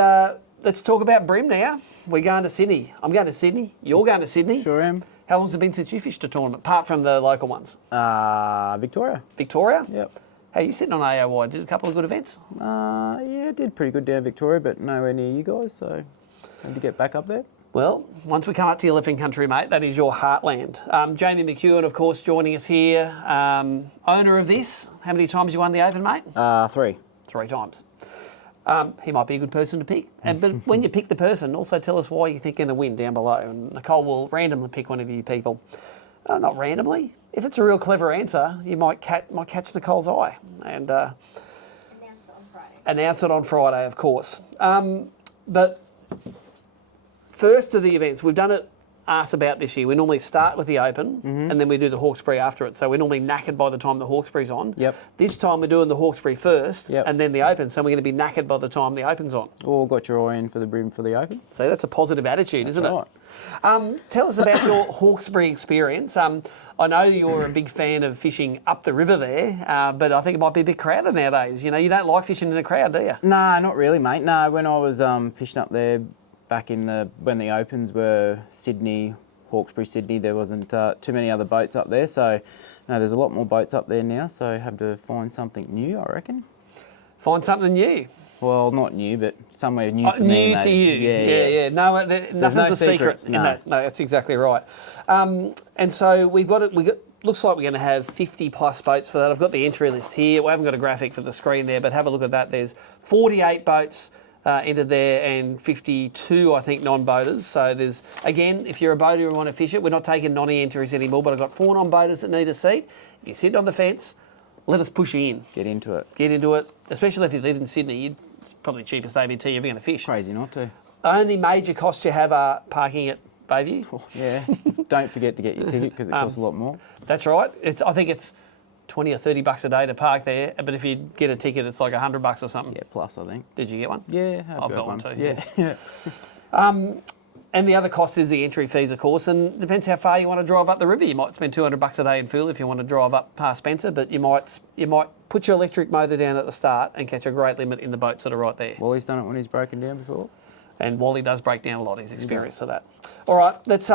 let's talk about Bream now. We're going to Sydney. I'm going to Sydney. You're going to Sydney. Sure am. How long's it been since you fished a tournament, apart from the local ones? Victoria. Victoria? Yep. Hey, you sitting on AOY? Did a couple of good events? Yeah, did pretty good down Victoria, but nowhere near you guys, so had to get back up there. Well, once we come up to your lifting country, mate, that is your heartland. Jamie McKeown, of course, joining us here. Owner of this. How many times you won the Open, mate? 3. 3 times. He might be a good person to pick. But when you pick the person, also tell us why you think in the win down below. And Nicole will randomly pick one of you people. Not randomly. If it's a real clever answer, you might catch Nicole's eye. And announce it on Friday. Announce it on Friday, of course. But first of the events, we've done it arse about this year. We normally start with the Open and then we do the Hawkesbury after it. So we're normally knackered by the time the Hawkesbury's on. Yep. This time we're doing the Hawkesbury first Yep. and then the Open. So we're going to be knackered by the time the Open's on. All got your eye in for the Bream for the Open. So that's a positive attitude, isn't right. it? Tell us about your Hawkesbury experience. I know you're a big fan of fishing up the river there, but I think it might be a bit crowded nowadays. You know, you don't like fishing in a crowd, do you? Nah, not really, mate. Nah, when I was fishing up there back in when the Opens were Sydney, Hawkesbury, Sydney, there wasn't too many other boats up there. So, no, there's a lot more boats up there now. So, have to find something new, I reckon. Find something new. Well, not new, but somewhere new for me. New to you. Yeah. No, nothing's no a secret secrets, in no. that. No, that's exactly right. And so we've got it. Looks like we're going to have 50 plus boats for that. I've got the entry list here. We haven't got a graphic for the screen there, but have a look at that. There's 48 boats entered there and 52, I think, non-boaters. So there's, again, if you're a boater and want to fish it, we're not taking non-entries anymore, but I've got 4 non-boaters that need a seat. If you're sitting on the fence, let us push you in. Get into it. Get into it, especially if you live in Sydney. It's probably the cheapest ABT you're ever going to fish. Crazy not to. Only major costs you have are parking at Bayview. Oh, yeah. Don't forget to get your ticket because it costs a lot more. That's right. I think it's $20 or $30 a day to park there, but if you get a ticket, it's like $100 or something. Yeah, plus I think. Did you get one? Yeah, I've got one too. Yeah. And the other cost is the entry fees, of course, and depends how far you want to drive up the river. You might spend $200 a day in fuel if you want to drive up past Spencer, but you might put your electric motor down at the start and catch a great limit in the boats that are right there. Wally's done it when he's broken down before. And Wally does break down a lot. He's experienced of that. All right, let's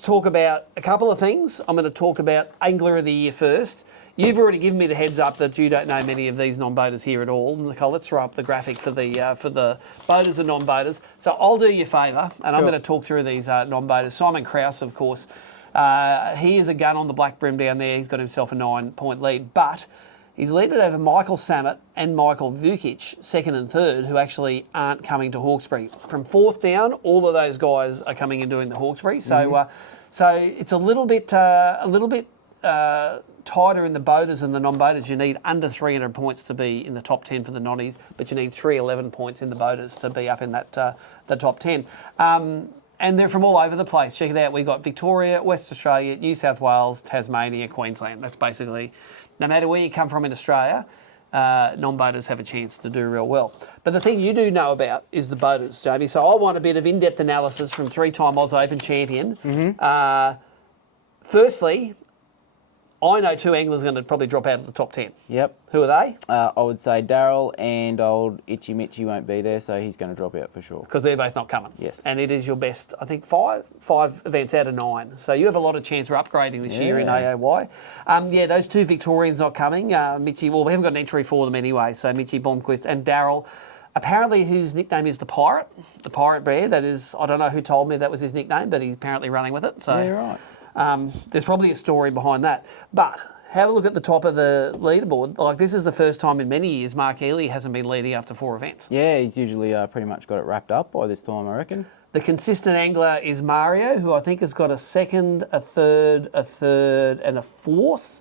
talk about a couple of things. I'm going to talk about Angler of the Year first. You've already given me the heads up that you don't know many of these non-boaters here at all. Nicole, let's throw up the graphic for the boaters and non-boaters. So I'll do you a favour, and I'm going to talk through these non-boaters. Simon Krause, of course, he is a gun on the Black Bream down there. He's got himself a 9-point lead, but he's leaded over Michael Samet and Michael Vukich, second and third, who actually aren't coming to Hawkesbury. From fourth down, all of those guys are coming and doing the Hawkesbury. So, so it's a little bit tighter in the boaters and the non-boaters. You need under 300 points to be in the top 10 for the nonnies, but you need 311 points in the boaters to be up in that the top 10. And they're from all over the place. Check it out. We've got Victoria, West Australia, New South Wales, Tasmania, Queensland. That's basically, no matter where you come from in Australia, non-boaters have a chance to do real well. But the thing you do know about is the boaters, Jamie. So I want a bit of in-depth analysis from three-time Oz Open champion. Firstly, I know two anglers are going to probably drop out of the top 10. Yep. Who are they? I would say Daryl and old Itchy Mitchy won't be there, so he's going to drop out for sure. Because they're both not coming. Yes. And it is your best, I think, five events out of 9. So you have a lot of chance for upgrading this year in AOY. Those two Victorians not coming. Mitchy, well, we haven't got an entry for them anyway. So Mitchy Blomqvist and Daryl, apparently whose nickname is the Pirate Bear. That is, I don't know who told me that was his nickname, but he's apparently running with it. So yeah, right. There's probably a story behind that. But have a look at the top of the leaderboard. Like, this is the first time in many years Mark Ely hasn't been leading after 4 events. Yeah, he's usually pretty much got it wrapped up by this time, I reckon. The consistent angler is Mario, who I think has got a second, a third, and a fourth.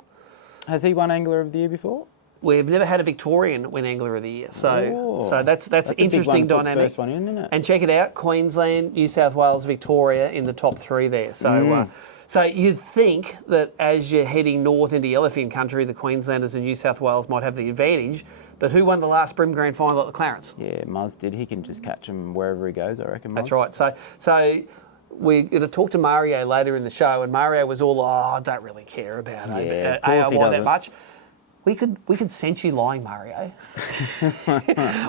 Has he won Angler of the Year before? We've never had a Victorian win Angler of the Year. So that's interesting dynamic. First one in, isn't it? And check it out, Queensland, New South Wales, Victoria in the top 3 there. So so you'd think that as you're heading north into Yellowfin country, the Queenslanders and New South Wales might have the advantage. But who won the last Bream Grand Final at the Clarence? Yeah, Muzz did. He can just catch him wherever he goes, I reckon. Muzz. That's right. So we're going to talk to Mario later in the show, and Mario was all, I don't really care about AOY that much. We could sense you lying, Mario.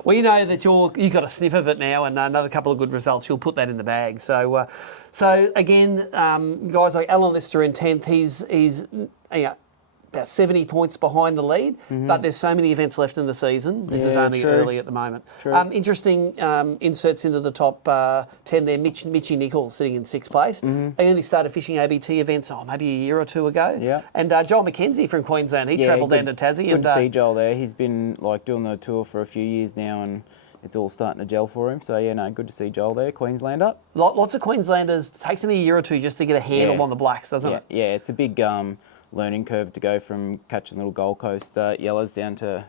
We know that you've got a sniff of it now, and another couple of good results. You'll put that in the bag. So, again, guys like Alan Lister in 10th. He's about 70 points behind the lead, but there's so many events left in the season. This is only early at the moment. Interesting inserts into the top 10 there. Mitchy Nichols sitting in 6th place. They only started fishing ABT events, maybe a year or two ago. Yeah. And Joel McKenzie from Queensland, he travelled down to Tassie. Good to see Joel there. He's been doing the tour for a few years now, and it's all starting to gel for him. So, good to see Joel there, Queenslander. Lots of Queenslanders. It takes them a year or two just to get a handle on the blacks, doesn't it? Yeah, it's a big learning curve to go from catching little Gold Coast yellows down to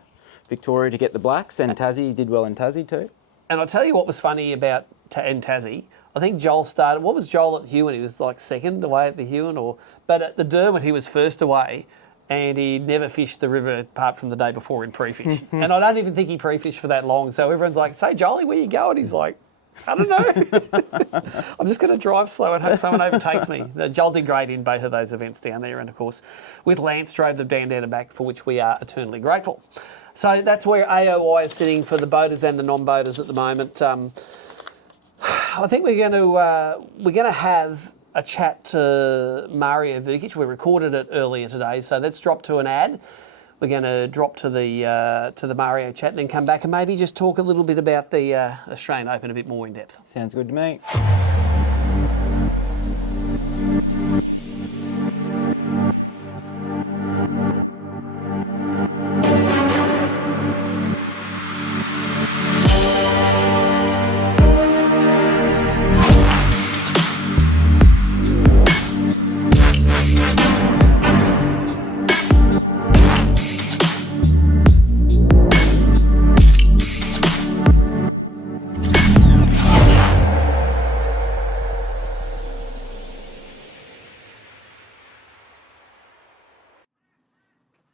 Victoria to get the blacks, and Tassie. He did well in Tassie too. And I'll tell you what was funny about in Tassie. I think Joel started, what was Joel at Hewan? He was like second away at the Hewan, but at the Derwent he was first away, and he never fished the river apart from the day before in pre-fish. And I don't even think he pre-fished for that long. So everyone's like, "Say, Jolie, where you going?" He's like, I don't know. I'm just going to drive slow and hope someone overtakes me. Joel did great in both of those events down there, and of course, with Lance, drove them down and back, for which we are eternally grateful. So that's where AOY is sitting for the boaters and the non-boaters at the moment. I think we're going to have a chat to Mario Vukich. We recorded it earlier today, so let's drop to an ad. We're going to drop to the Mario chat and then come back and maybe just talk a little bit about the Australian Open a bit more in depth. Sounds good to me.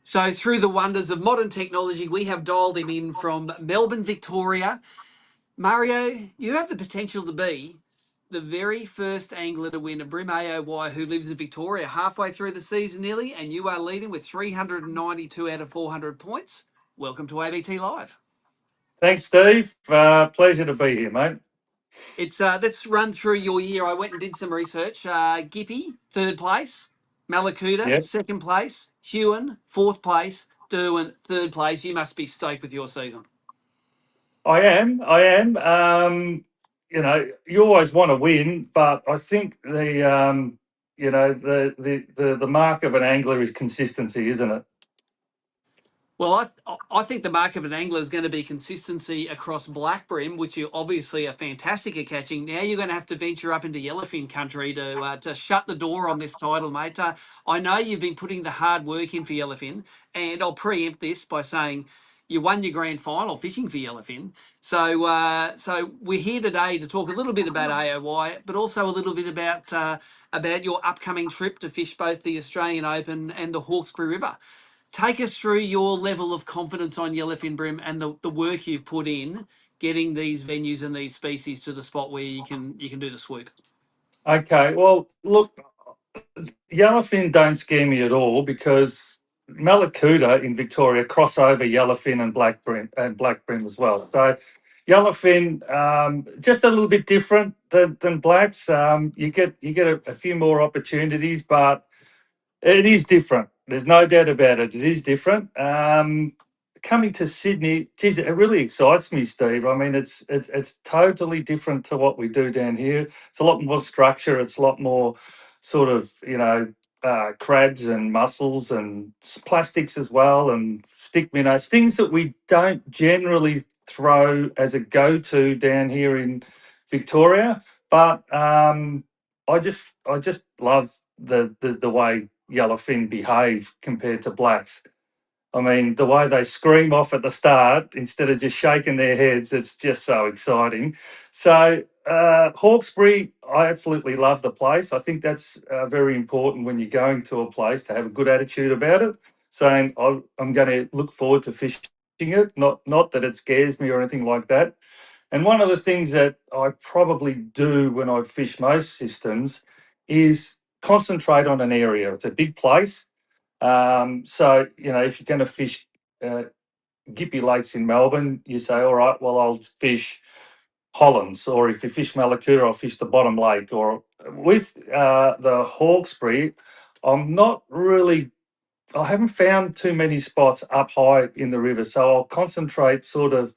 So through the wonders of modern technology, we have dialed him in from Melbourne, Victoria. Mario, you have the potential to be the very first angler to win a Bream AOY who lives in Victoria halfway through the season nearly, and you are leading with 392 out of 400 points. Welcome to ABT Live. Thanks, Steve. Pleasure to be here, mate. It's let's run through your year. I went and did some research. Gippy, third place. Malakuta, Yep, second place. Hewan, fourth place. Derwin, third place. You must be stoked with your season. I am. You always want to win, but I think the mark of an angler is consistency, isn't it? Well, I think the mark of an angler is going to be consistency across black brim, which you obviously are fantastic at catching. Now you're going to have to venture up into yellowfin country to shut the door on this title, mate. I know you've been putting the hard work in for yellowfin, and I'll preempt this by saying you won your grand final fishing for yellowfin. So we're here today to talk a little bit about AOY, but also a little bit about your upcoming trip to fish both the Australian Open and the Hawkesbury River. Take us through your level of confidence on yellowfin brim and the work you've put in getting these venues and these species to the spot where you can do the swoop. Okay. Well, look, yellowfin don't scare me at all because Malakuta in Victoria cross over yellowfin and black brim as well. So yellowfin just a little bit different than blacks. You get a few more opportunities, but it is different. There's no doubt about it. It is different. Coming to Sydney, geez, it really excites me, Steve. I mean, it's totally different to what we do down here. It's a lot more structure. It's a lot more sort of crabs and mussels and plastics as well, and stick minnows, things that we don't generally throw as a go-to down here in Victoria. But I just love the way yellowfin behave compared to blacks. I mean, the way they scream off at the start instead of just shaking their heads, it's just so exciting. So, Hawkesbury, I absolutely love the place. I think that's very important when you're going to a place to have a good attitude about it. Saying, I'm going to look forward to fishing it, not that it scares me or anything like that. And one of the things that I probably do when I fish most systems is concentrate on an area. It's a big place. So, if you're going to fish uh, Gippy Lakes in Melbourne, you say, all right, well, I'll fish Hollands, or if you fish Malakuta, I'll fish the bottom lake. Or with the Hawkesbury, I'm not really I haven't found too many spots up high in the river, so I'll concentrate sort of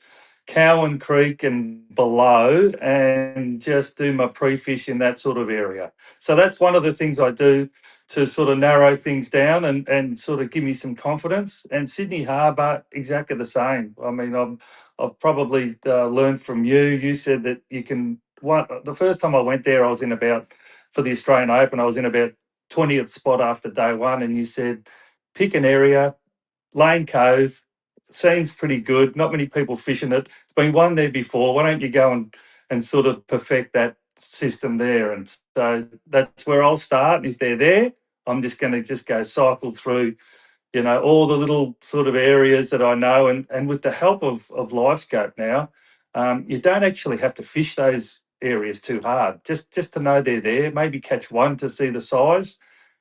Cowan Creek and below and just do my pre-fish in that sort of area. So that's one of the things I do to sort of narrow things down and sort of give me some confidence. And Sydney Harbour, exactly the same. I mean, I've probably learned from you. You said that you can. The first time I went there, I was in about, for the Australian Open, I was in about 20th spot after day one, and you said, pick an area, Lane Cove, seems pretty good. Not many people fishing it. It's been won there before. Why don't you go and sort of perfect that system there? And so that's where I'll start. And if they're there, I'm just going to just go cycle through, all the little sort of areas that I know. And with the help of LiveScope now, you don't actually have to fish those areas too hard. Just to know they're there, maybe catch one to see the size,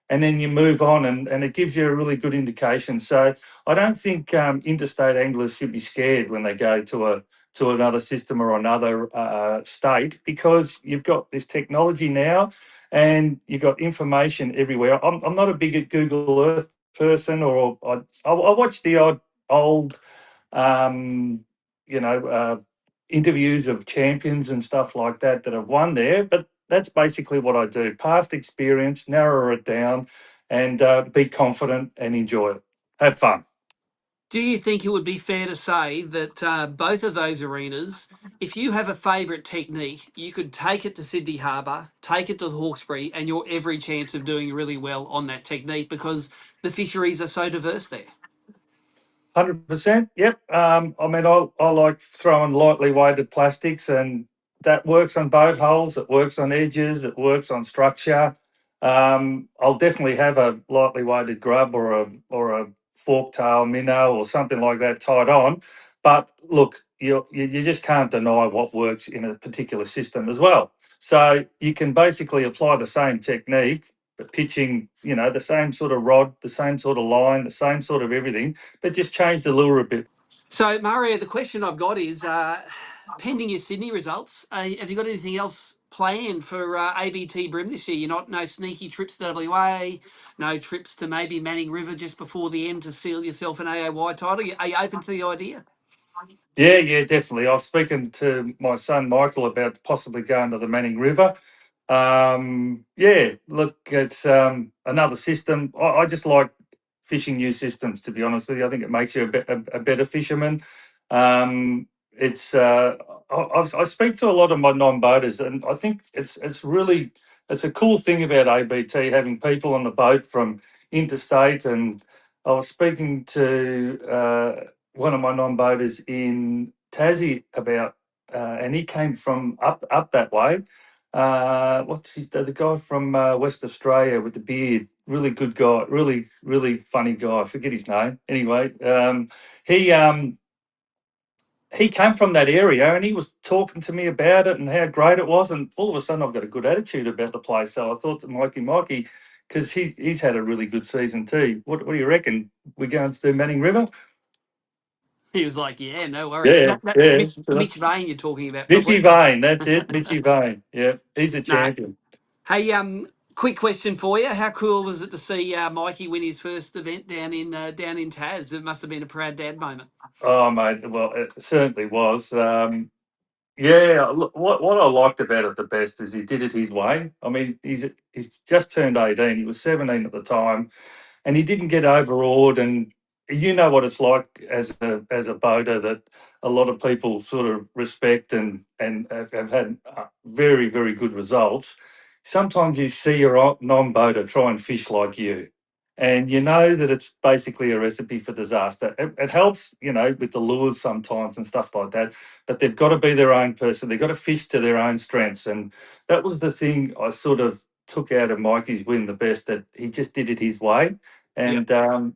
and then you move on, and it gives you a really good indication. So I don't think interstate anglers should be scared when they go to another system or another state, because you've got this technology now and you've got information everywhere. I'm not a big Google Earth person, or I watch the odd old um, interviews of champions and stuff like that have won there, but that's basically what I do. Past experience, narrow it down, and be confident and enjoy it. Have fun. Do you think it would be fair to say that both of those arenas, if you have a favourite technique, you could take it to Sydney Harbour, take it to the Hawkesbury, and you're every chance of doing really well on that technique because the fisheries are so diverse there? 100%. Yep. I mean, I like throwing lightly weighted plastics, and that works on boat holes. It works on edges. It works on structure. I'll definitely have a lightly weighted grub or a fork tail minnow or something like that tied on. But look, you just can't deny what works in a particular system as well. So you can basically apply the same technique, but pitching, the same sort of rod, the same sort of line, the same sort of everything, but just change the lure a bit. So, Mario, the question I've got is, pending your Sydney results, have you got anything else planned for ABT Bream this year? No sneaky trips to WA, no trips to maybe Manning River just before the end to seal yourself an AOY title? Are you open to the idea? Yeah, definitely. I've spoken to my son Michael about possibly going to the Manning River. Look, it's another system. I just like fishing new systems, to be honest with you. I think it makes you a better fisherman. It's I speak to a lot of my non-boaters, and I think it's a cool thing about ABT, having people on the boat from interstate. And I was speaking to one of my non-boaters in Tassie about, and he came from up that way. The guy from West Australia with the beard? Really good guy, really funny guy. I forget his name. Anyway, he he came from that area and he was talking to me about it and how great it was. And all of a sudden, I've got a good attitude about the place. So I thought to Mikey, because he's had a really good season too. What do you reckon? We going to do Manning River? He was like, yeah, no worries. Yeah. Mitch Vane you're talking about, Mitchy probably. Vane, that's it. Mitchy Vane. Yeah, he's a No. champion. Hey, quick question for you. How cool was it to see Mikey win his first event down in Taz? It must have been a proud dad moment. Oh, mate, well, it certainly was. Look, what I liked about it the best is he did it his way. I mean, he's just turned 18. He was 17 at the time, and he didn't get overawed. And you know what it's like as a boater, that a lot of people sort of respect and have had very, very good results. Sometimes you see your non-boater try and fish like you, and you know that it's basically a recipe for disaster. It helps, with the lures sometimes and stuff like that, but they've got to be their own person. They've got to fish to their own strengths, and that was the thing I sort of took out of Mikey's win the best, that he just did it his way. And I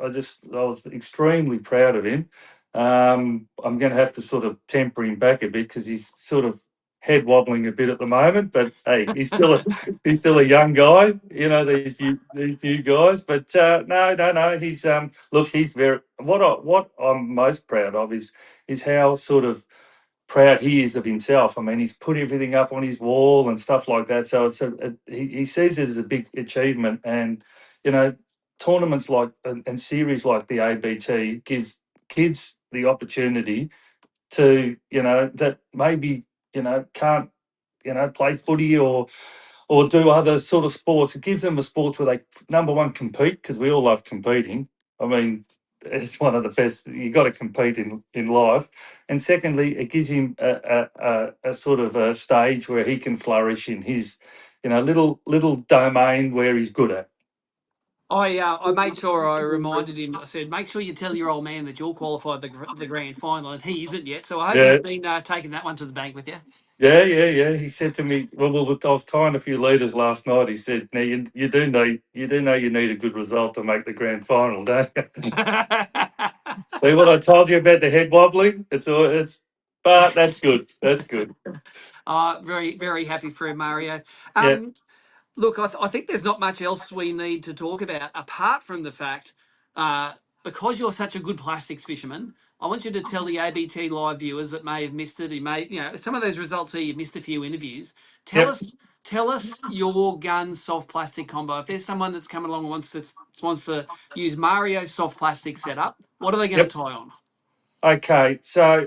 was extremely proud of him. I'm going to have to sort of temper him back a bit because he's sort of head wobbling a bit at the moment. But hey, he's still a young guy. These new guys. But no. He's look. He's very. What I'm most proud of is how sort of proud he is of himself. I mean, he's put everything up on his wall and stuff like that. So he sees it as a big achievement, and tournaments like and series like the ABT gives kids the opportunity to that maybe can't play footy or do other sort of sports. It gives them a sport where they, number one, compete, because we all love competing. I mean, it's one of the best. You got to compete in life. And secondly, it gives him a sort of a stage where he can flourish in his little domain where he's good at. I made sure I reminded him. I said, make sure you tell your old man that you're qualified the grand final, and he isn't yet. So I hope Yeah. he's been taking that one to the bank with you. Yeah. He said to me, well, I was tying a few leaders last night. He said, "Now you do know you need a good result to make the grand final, don't you?" See what I told you about the head wobbling? But that's good. That's good. Very, very happy for him, Mario. Yeah. Look, I think there's not much else we need to talk about apart from the fact, because you're such a good plastics fisherman, I want you to tell the ABT live viewers that may have missed it. Some of those results here, you've missed a few interviews. Tell Yep. us your gun soft plastic combo. If there's someone that's coming along and wants to use Mario's soft plastic setup, what are they going Yep. to tie on? Okay. So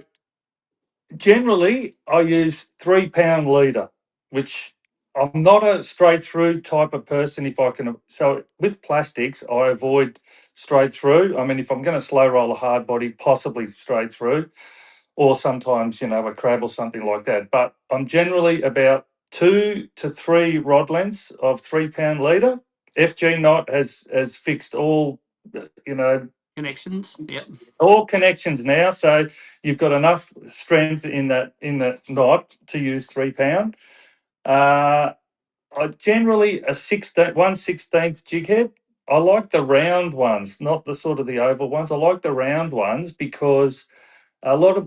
generally, I use 3 pound leader, which I'm not a straight through type of person. If I can, so with plastics, I avoid straight through. I mean, if I'm going to slow roll a hard body, possibly straight through, or sometimes a crab or something like that. But I'm generally about 2 to 3 rod lengths of 3 pound leader. FG Knot has fixed all Connections. Yep. all connections now, so you've got enough strength in that knot to use 3 pound. I generally a 1/16 jig head. I like the round ones, not the sort of the oval ones. I like the round ones because a lot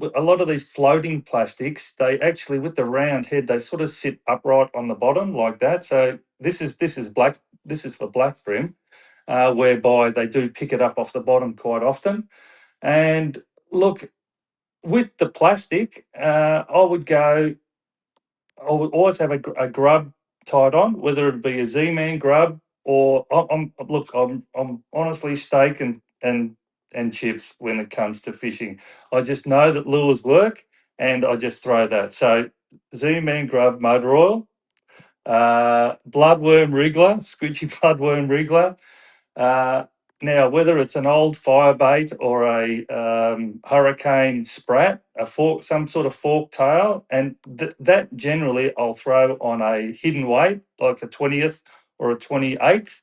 of these floating plastics, they actually with the round head, they sort of sit upright on the bottom like that. So this is black. This is the black brim, whereby they do pick it up off the bottom quite often. And look, with the plastic, I would always have a grub tied on, whether it be a Z-Man grub or I'm honestly steak and chips when it comes to fishing. I just know that lures work, and I just throw that. So Z-Man grub, motor oil, bloodworm wriggler, squidgy bloodworm wriggler. Uh, Now, whether it's an old fire bait or a hurricane sprat, a fork, some sort of fork tail, and that generally I'll throw on a hidden weight, like a 20th or a 28th.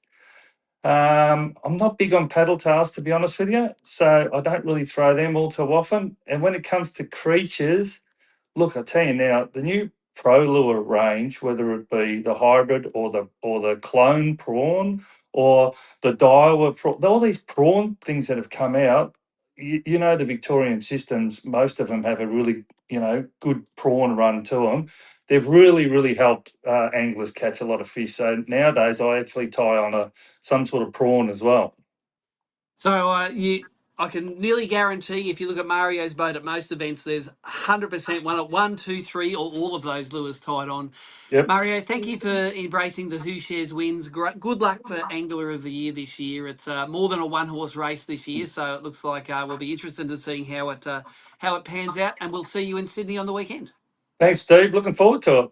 I'm not big on paddle tails, to be honest with you, so I don't really throw them all too often. And when it comes to creatures, look, I tell you now, the new Pro Lure range, whether it be the hybrid or the clone prawn or the Daiwa prawn, all these prawn things that have come out, you know, the Victorian systems, most of them have a really, good prawn run to them. They've really helped anglers catch a lot of fish. So nowadays, I actually tie on some sort of prawn as well. So I can nearly guarantee if you look at Mario's boat at most events, there's 100% one, two, three, or all of those lures tied on. Yep. Mario, thank you for embracing the Who Shares Wins. Good luck for Angler of the Year this year. It's more than a one-horse race this year, so it looks like we'll be interested in seeing how it pans out, and we'll see you in Sydney on the weekend. Thanks, Steve. Looking forward to it.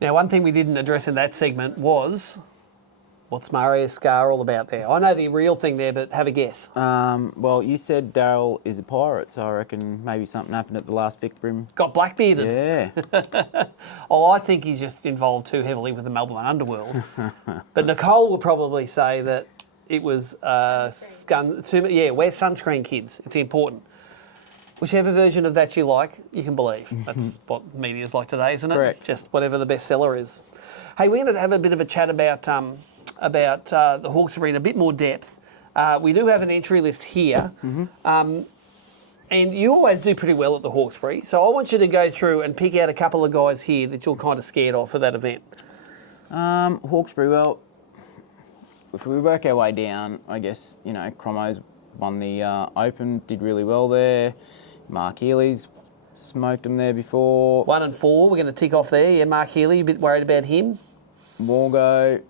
Now, one thing we didn't address in that segment was, what's Mario's scar all about there? I know the real thing there, but have a guess. Well, you said Daryl is a pirate, so I reckon maybe something happened at the last Vic Brim. Got blackbearded. Yeah. Oh, I think he's just involved too heavily with the Melbourne underworld. But Nicole will probably say that it was wear sunscreen, kids. It's important. Whichever version of that you like, you can believe. That's what media's like today, isn't it? Correct. Just whatever the bestseller is. Hey, we're going to have a bit of a chat about the Hawkesbury in a bit more depth. We do have an entry list here. And you always do pretty well at the Hawkesbury. So I want you to go through and pick out a couple of guys here that you're kind of scared of for that event. Hawkesbury, well, if we work our way down, I guess, Cromo's won the Open, did really well there. Mark Healy's smoked him there before. 1 and 4, we're going to tick off there. Yeah, Mark Healy, a bit worried about him. Morgo,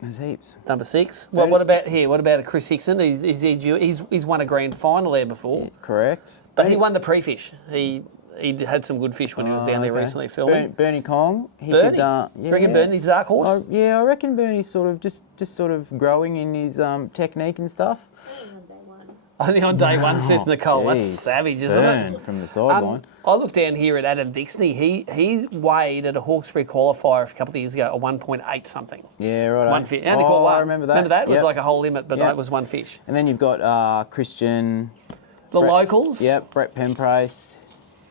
there's heaps. Number 6. Well, what about here? What about a Kris Hickson? He's won a grand final there before. Yeah, correct. But he won the pre-fish. He had some good fish when he was down there recently filming. Bernie Kong. Bernie? Do you reckon Bernie's dark horse? I reckon Bernie's sort of just sort of growing in his technique and stuff. I think on day one, says Nicole. Geez. That's savage, isn't it? From the sideline. I looked down here at Adam Dixney. He weighed at a Hawkesbury qualifier a couple of years ago, a 1.8 something. Yeah, right. One fish. Only caught one. I remember that. Remember that? It was like a whole limit, but it was one fish. And then you've got Christian. Locals? Yep, Brett Pemprace.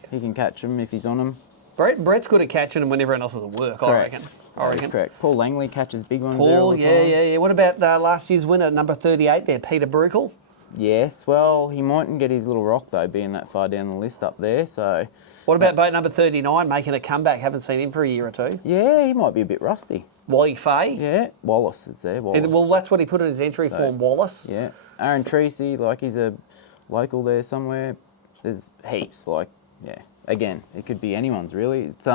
He can catch them if he's on them. Brett's good at catching them when everyone else is at work, Correct. I reckon. Correct. Paul Langley catches big ones there all the time. Yeah. What about last year's winner, number 38 there, Peter Brukel? Yes, well, he mightn't get his little rock, though, being that far down the list up there, so... What about boat number 39, making a comeback? Haven't seen him for a year or two. Yeah, he might be a bit rusty. Wally Fay? Yeah, Wallace is there, Wallace. Well, that's what he put in his entry form, Wallace. Yeah. Aaron Treacy, he's a local there somewhere. There's heaps, again, it could be anyone's, really. It's,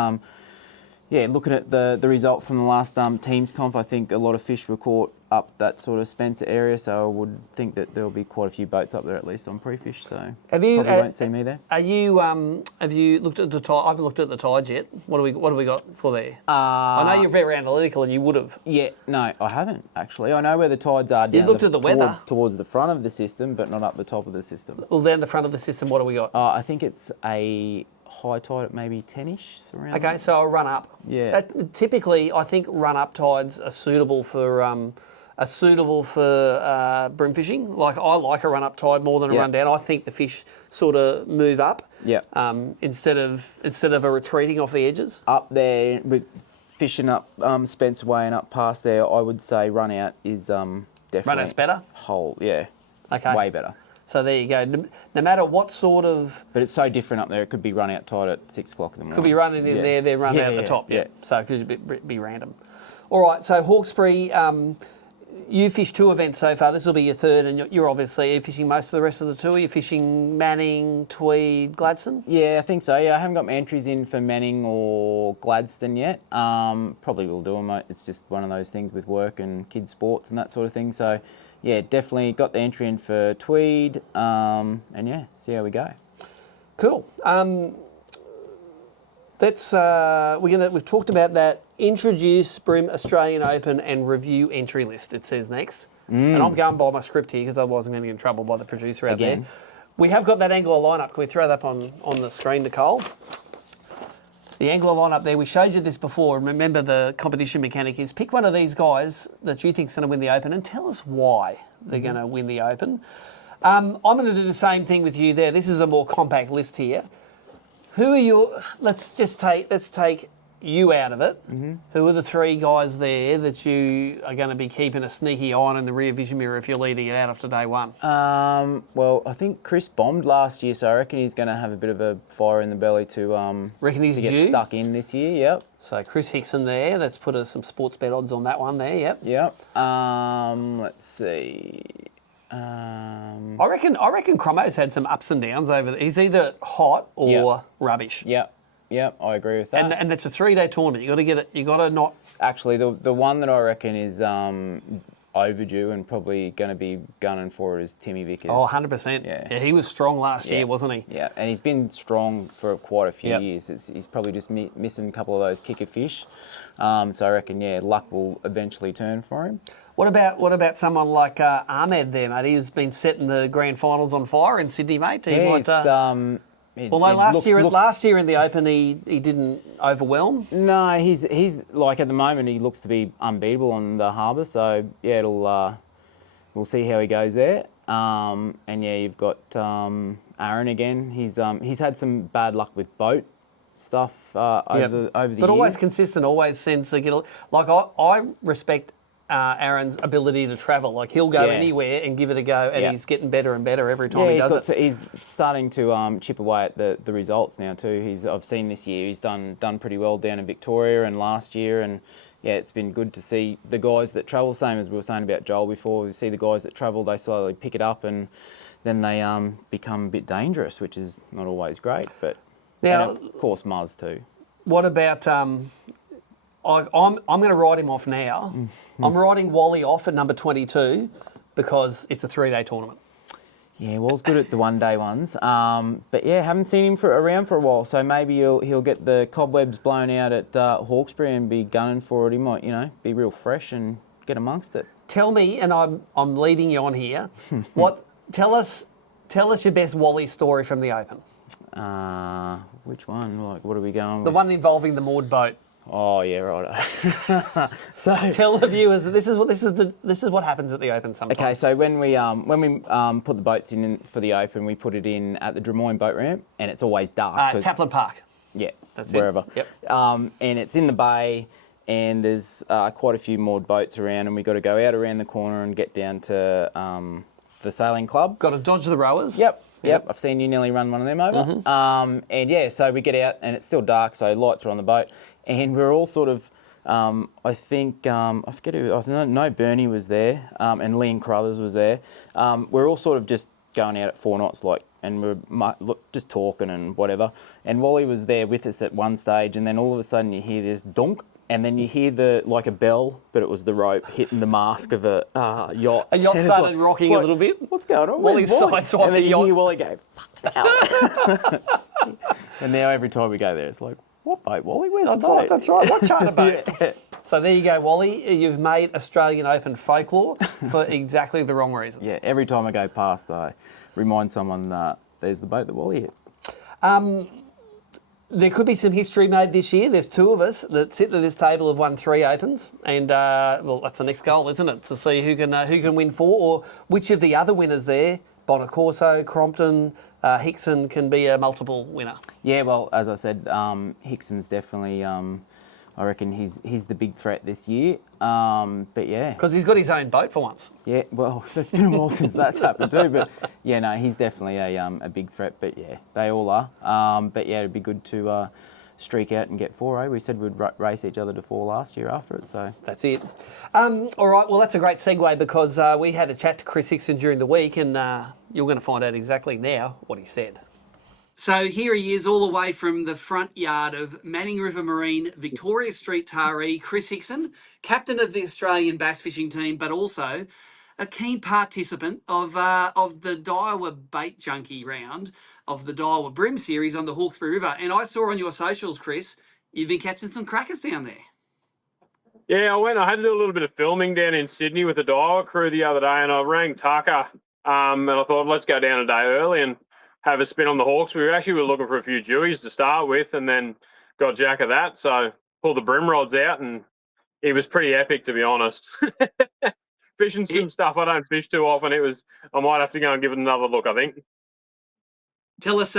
looking at the result from the last teams comp, I think a lot of fish were caught up that sort of Spencer area, so I would think that there'll be quite a few boats up there at least on pre-fish, so probably won't see me there. Have you looked at the tide? I haven't looked at the tides yet. What have we got for there? I know you're very analytical and you would have. Yeah, no, I haven't actually. I know where the tides are down. You looked at the weather towards the front of the system, but not up the top of the system. Well, down the front of the system, what have we got? I think it's a high tide at maybe 10-ish around. Okay, so a run up. Yeah. Typically, I think run up tides are suitable for bream fishing. Like I like a run up tide more than a run down. I think the fish sort of move up. Yeah. Instead of a retreating off the edges. Up there, fishing up Spencer Way and up past there, I would say run out is definitely Run out's better? Yeah. Okay. Way better. So there you go. No matter what sort of... But it's so different up there. It could be run out tight at 6 o'clock in the morning. Could be running in there, then run out at the top. Yeah. So it could be random. All right, so Hawkesbury, you fished 2 events so far. This will be your 3rd, and you're obviously fishing most of the rest of the tour. You're fishing Manning, Tweed, Gladstone? Yeah, I think so. Yeah, I haven't got my entries in for Manning or Gladstone yet. Probably will do them. It's just one of those things with work and kids' sports and that sort of thing. So, yeah, definitely got the entry in for Tweed, and yeah, see how we go. Cool. We've talked about that. Introduce Bream Australian Open and review entry list. It says next, and I'm going by my script here because otherwise I'm going to get in trouble by the producer out there. We have got that angler lineup. Can we throw that up on the screen, Nicole? The angler lineup there. We showed you this before. And remember, the competition mechanic is pick one of these guys that you think's going to win the Open and tell us why they're going to win the Open. I'm going to do the same thing with you there. This is a more compact list here. Who are you? Let's take you out of it. Who are the 3 guys there that you are going to be keeping a sneaky eye on in the rear vision mirror if you're leading it out after day 1? Well, I think Chris bombed last year, so I reckon he's going to have a bit of a fire in the belly to get stuck in this year. Yep. So Kris Hickson there. Let's put some sports bet odds on that one there. Yep. Yep. Let's see. I reckon Cromo's had some ups and downs over there. He's either hot or rubbish. Yep, I agree with that. And it's a 3-day tournament. You got to get it. You got to not. Actually, the one that I reckon is overdue and probably going to be gunning for it is Timmy Vickers. Oh, 100%. Yeah, he was strong last year, wasn't he? Yeah, and he's been strong for quite a few years. He's probably just missing a couple of those kicker fish. So I reckon, luck will eventually turn for him. What about someone like Ahmed there, mate? He's been setting the grand finals on fire in Sydney, mate. Last year in the Open he didn't overwhelm. No, he's like at the moment he looks to be unbeatable on the harbour. So yeah, we'll see how he goes there. And yeah, you've got Aaron again. He's had some bad luck with boat stuff over the years. But always consistent, always seems to get... Like, I respect Aaron's ability to travel. Like, he'll go anywhere and give it a go, and he's getting better and better every time he does it. He's starting to chip away at the results now too. I've seen this year he's done pretty well down in Victoria and last year, and yeah, it's been good to see the guys that travel, same as we were saying about Joel before. We see the guys that travel, they slowly pick it up and then they become a bit dangerous, which is not always great. But now, of course, Muzz too. What about... I'm going to write him off now. I'm writing Wally off at number 22 because it's a 3-day tournament. Yeah, Wall's good at the 1-day ones. But yeah, haven't seen him around for a while, so maybe he'll get the cobwebs blown out at Hawkesbury and be gunning for it. He might, be real fresh and get amongst it. Tell me, and I'm leading you on here. Tell us your best Wally story from the Open. Which one? Like, what are we going with? The one involving the moored boat. Oh yeah, right. So tell the viewers this is what happens at the Open sometimes. Okay, so when we put the boats in for the Open, we put it in at the Drummoyne boat ramp, and it's always dark. Taplin Park. Yeah, that's wherever. Yep. And it's in the bay, and there's quite a few moored boats around, and we got to go out around the corner and get down to the sailing club. Got to dodge the rowers. Yep. I've seen you nearly run one of them over. And yeah, so we get out, and it's still dark, so lights are on the boat. And we're all sort of, I think, I forget who, I know Bernie was there, and Liam Carruthers was there. We're all sort of just going out at 4 knots, and we're just talking and whatever. And Wally was there with us at one stage, and then all of a sudden you hear this donk, and then you hear like a bell, but it was the rope hitting the mast of a yacht. A yacht started rocking a little bit. What's going on? Wally's sideswiped and then the yacht. You hear Wally go, fucking hell. And now every time we go there, it's like, what boat, Wally? Where's the boat? That's right. What charter boat? So there you go, Wally. You've made Australian Open folklore for exactly the wrong reasons. Yeah, every time I go past, I remind someone there's the boat that Wally hit. There could be some history made this year. There's 2 of us that sit at this table have won 3 Opens, and that's the next goal, isn't it? To see who can win 4, or which of the other winners there, Bonacorso, Crompton, Hickson, can be a multiple winner. Yeah, well, as I said, Hickson's definitely I reckon he's the big threat this year. But yeah, Because he's got his own boat for once. yeah. Well, it's been a while since that's happened too. But yeah, no, he's definitely a big threat. But yeah, they all are. But yeah, it'd be good to streak out and get 4. We said we'd race each other to 4 last year after it. So That's it. All right, well, that's a great segue because we had a chat to Kris Hickson during the week, and you're going to find out exactly now what he said. So here he is, all the way from the front yard of Manning River Marine, Victoria Street Taree, Kris Hickson, captain of the Australian bass fishing team, but also a keen participant of the Daiwa bait junkie round of the Daiwa Bream series on the Hawkesbury River. And I saw on your socials, Kris, you've been catching some crackers down there. Yeah, I had to do a little bit of filming down in Sydney with the Daiwa crew the other day, and I rang Tucker, and I thought, let's go down a day early and have a spin on the Hawks. We were looking for a few dewies to start with, and then got jack of that. So pulled the Bream rods out, and it was pretty epic, to be honest. Fishing some stuff I don't fish too often. I might have to go and give it another look, I think. Tell us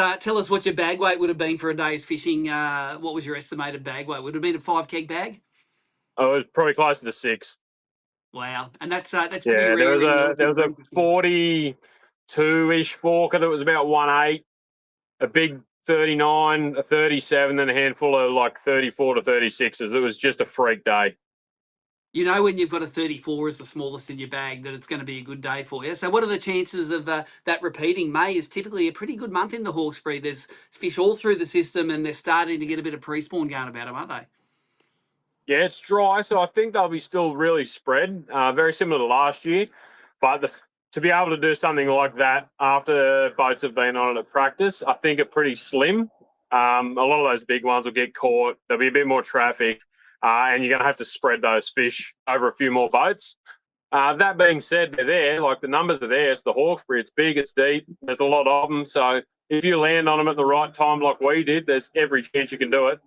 what your bag weight would have been for a day's fishing. What was your estimated bag weight? Would it have been a 5 keg bag? Oh, it was probably closer to 6. Wow, and that's pretty Yeah, rare. there was a 42-ish forker that was about 1.8, a big 39, a 37, and a handful of like 34 to 36s. It was just a freak day. You know when you've got a 34 as the smallest in your bag that it's going to be a good day for you. So what are the chances of that repeating? May is typically a pretty good month in the Hawkesbury. There's fish all through the system and they're starting to get a bit of pre-spawn going about them, aren't they? Yeah, it's dry, so I think they'll be still really spread, very similar to last year. But to be able to do something like that after boats have been on it at practice, I think are pretty slim. A lot of those big ones will get caught. There'll be a bit more traffic, and you're going to have to spread those fish over a few more boats. That being said, they're there. Like, the numbers are there. It's the Hawkesbury. It's big. It's deep. There's a lot of them. So if you land on them at the right time like we did, there's every chance you can do it.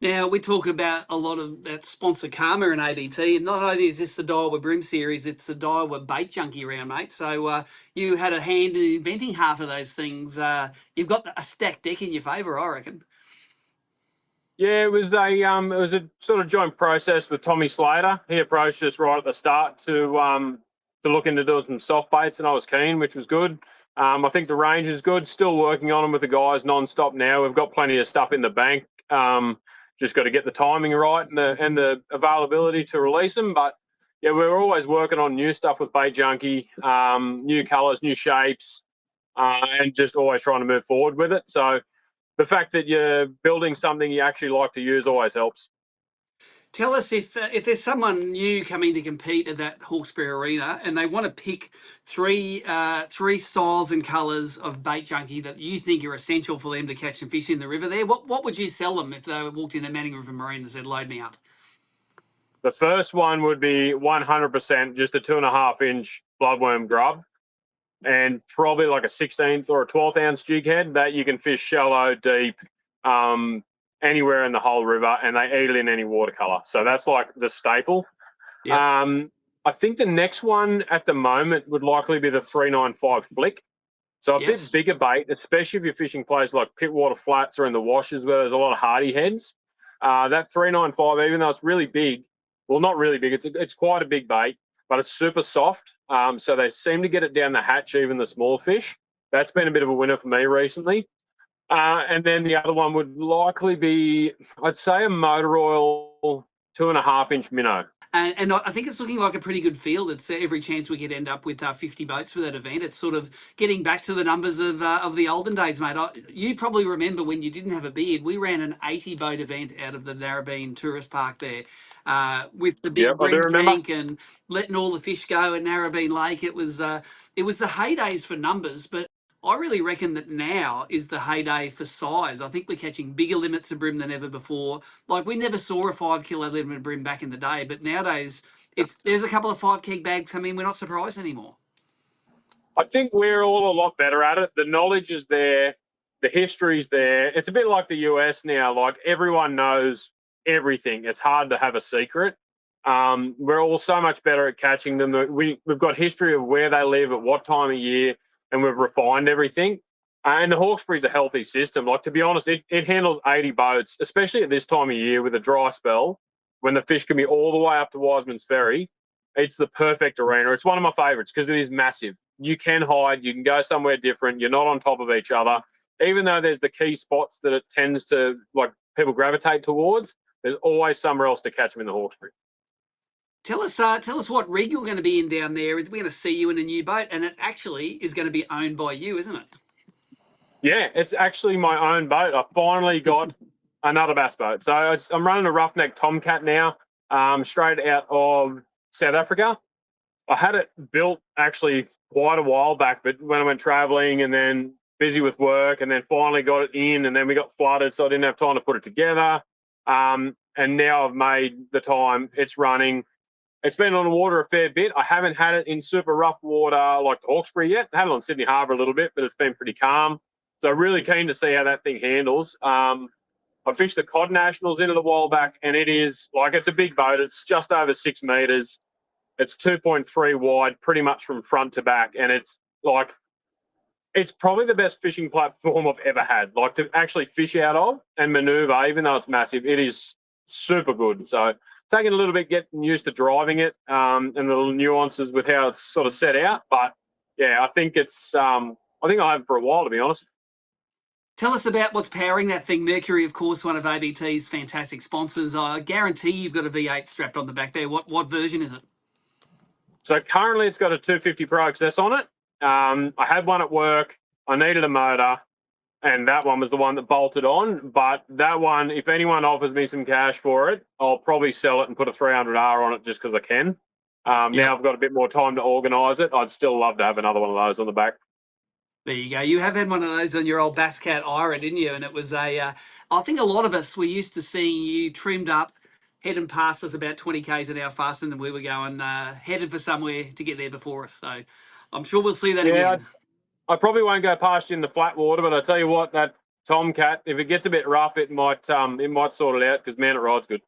Now, we talk about a lot of that sponsor Karma and ABT, and not only is this the Daiwa Bream series, it's the Daiwa bait junkie round, mate. So you had a hand in inventing half of those things. You've got a stacked deck in your favour, I reckon. Yeah, it was a sort of joint process with Tommy Slater. He approached us right at the start to look into doing some soft baits, and I was keen, which was good. I think the range is good. Still working on them with the guys non-stop now. We've got plenty of stuff in the bank. Just got to get the timing right and the availability to release them. But yeah, we're always working on new stuff with Bait Junkie, new colours, new shapes, and just always trying to move forward with it. So the fact that you're building something you actually like to use always helps. Tell us if there's someone new coming to compete at that Hawkesbury arena and they want to pick three styles and colours of bait junkie that you think are essential for them to catch some fish in the river there. What would you sell them if they walked into Manning River Marine and said, load me up? The first one would be 100% just a 2.5-inch bloodworm grub, and probably like a 16th or a 12th ounce jig head that you can fish shallow, deep, anywhere in the whole river, and they eat it in any watercolor. So that's like the staple. Yep. I think the next one at the moment would likely be the 395 flick. So a bit bigger bait, especially if you're fishing places like Pittwater Flats or in the washes where there's a lot of hardy heads. That 395, even though it's really big, well, not really big, it's quite a big bait, but it's super soft. So they seem to get it down the hatch, even the small fish. That's been a bit of a winner for me recently. And then the other one would likely be, I'd say, a motor oil 2.5-inch minnow. And I think it's looking like a pretty good field. It's every chance we could end up with 50 boats for that event. It's sort of getting back to the numbers of the olden days, mate. You probably remember when you didn't have a beard, we ran an 80-boat event out of the Narrabeen Tourist Park there with the big Bream tank and letting all the fish go at Narrabeen Lake. It was the heydays for numbers, but I really reckon that now is the heyday for size. I think we're catching bigger limits of bream than ever before. Like, we never saw a 5 kilo limit of bream back in the day, but nowadays, if there's a couple of 5 keg bags come in, we're not surprised anymore. I think we're all a lot better at it. The knowledge is there. The history's there. It's a bit like the US now. Like, everyone knows everything. It's hard to have a secret. We're all so much better at catching them. We've got history of where they live at what time of year, and we've refined everything. And the Hawkesbury's a healthy system. Like, to be honest, it handles 80 boats, especially at this time of year with a dry spell, when the fish can be all the way up to Wiseman's Ferry. It's the perfect arena. It's one of my favourites because it is massive. You can hide. You can go somewhere different. You're not on top of each other. Even though there's the key spots that it tends to, like, people gravitate towards, there's always somewhere else to catch them in the Hawkesbury. Tell us what rig you're going to be in down there. We're going to see you in a new boat, and it actually is going to be owned by you, isn't it? Yeah, it's actually my own boat. I finally got another bass boat. So I'm running a roughneck Tomcat now, straight out of South Africa. I had it built actually quite a while back, but when I went traveling and then busy with work, and then finally got it in, and then we got flooded, so I didn't have time to put it together. And now I've made the time. It's running. It's been on the water a fair bit. I haven't had it in super rough water like the Hawkesbury yet. I had it on Sydney Harbour a little bit, but it's been pretty calm. So really keen to see how that thing handles. I fished the Cod Nationals into the while back, and it is like, it's a big boat. It's just over 6 meters. It's 2.3 wide, pretty much from front to back, and it's like, it's probably the best fishing platform I've ever had. Like, to actually fish out of and maneuver, even though it's massive, it is super good. So taking a little bit getting used to driving it, and the little nuances with how it's sort of set out. But yeah, I think it's I think I'll have it for a while, to be honest. Tell us about what's powering that thing. Mercury, of course, one of ABT's fantastic sponsors. I guarantee you've got a V8 strapped on the back there. What version is it? So currently it's got a 250 Pro Access on it. I had one at work. I needed a motor, and that one was the one that bolted on. But that one, if anyone offers me some cash for it, I'll probably sell it and put a 300R on it just because I can. Now I've got a bit more time to organise it. I'd still love to have another one of those on the back. There you go. You have had one of those on your old Bass Cat Ira, didn't you? And it was I think a lot of us were used to seeing you trimmed up, heading past us about 20 k's an hour faster than we were going, headed for somewhere to get there before us. So I'm sure we'll see that again. I probably won't go past you in the flat water, but I tell you what, that Tomcat, if it gets a bit rough, it might sort it out because, man, it rides good.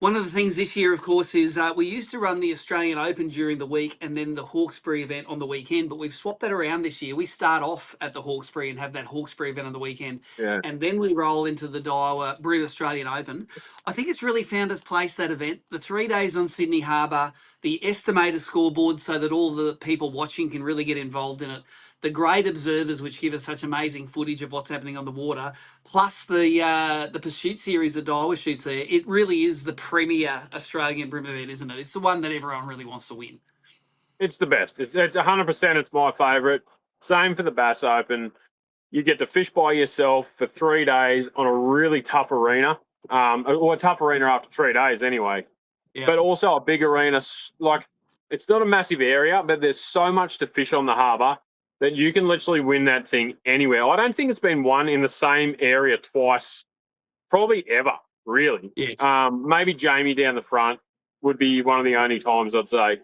One of the things this year, of course, is we used to run the Australian Open during the week and then the Hawkesbury event on the weekend, but we've swapped that around this year. We start off at the Hawkesbury and have that Hawkesbury event on the weekend, and then we roll into the Daiwa Bream Australian Open. I think it's really found its place, that event. The 3 days on Sydney Harbour, the estimated scoreboard so that all the people watching can really get involved in it, the great observers which give us such amazing footage of what's happening on the water, plus the pursuit series that Daiwa shoots there. It really is the premier Australian bream event, isn't it? It's the one that everyone really wants to win. It's the best. It's 100%. It's my favourite. Same for the Bass Open. You get to fish by yourself for 3 days on a really tough arena, or a tough arena after 3 days anyway. Yeah. But also a big arena. Like, it's not a massive area, but there's so much to fish on the harbour that you can literally win that thing anywhere. I don't think it's been won in the same area twice, probably ever, really. Yes. Maybe Jamie down the front would be one of the only times, I'd say.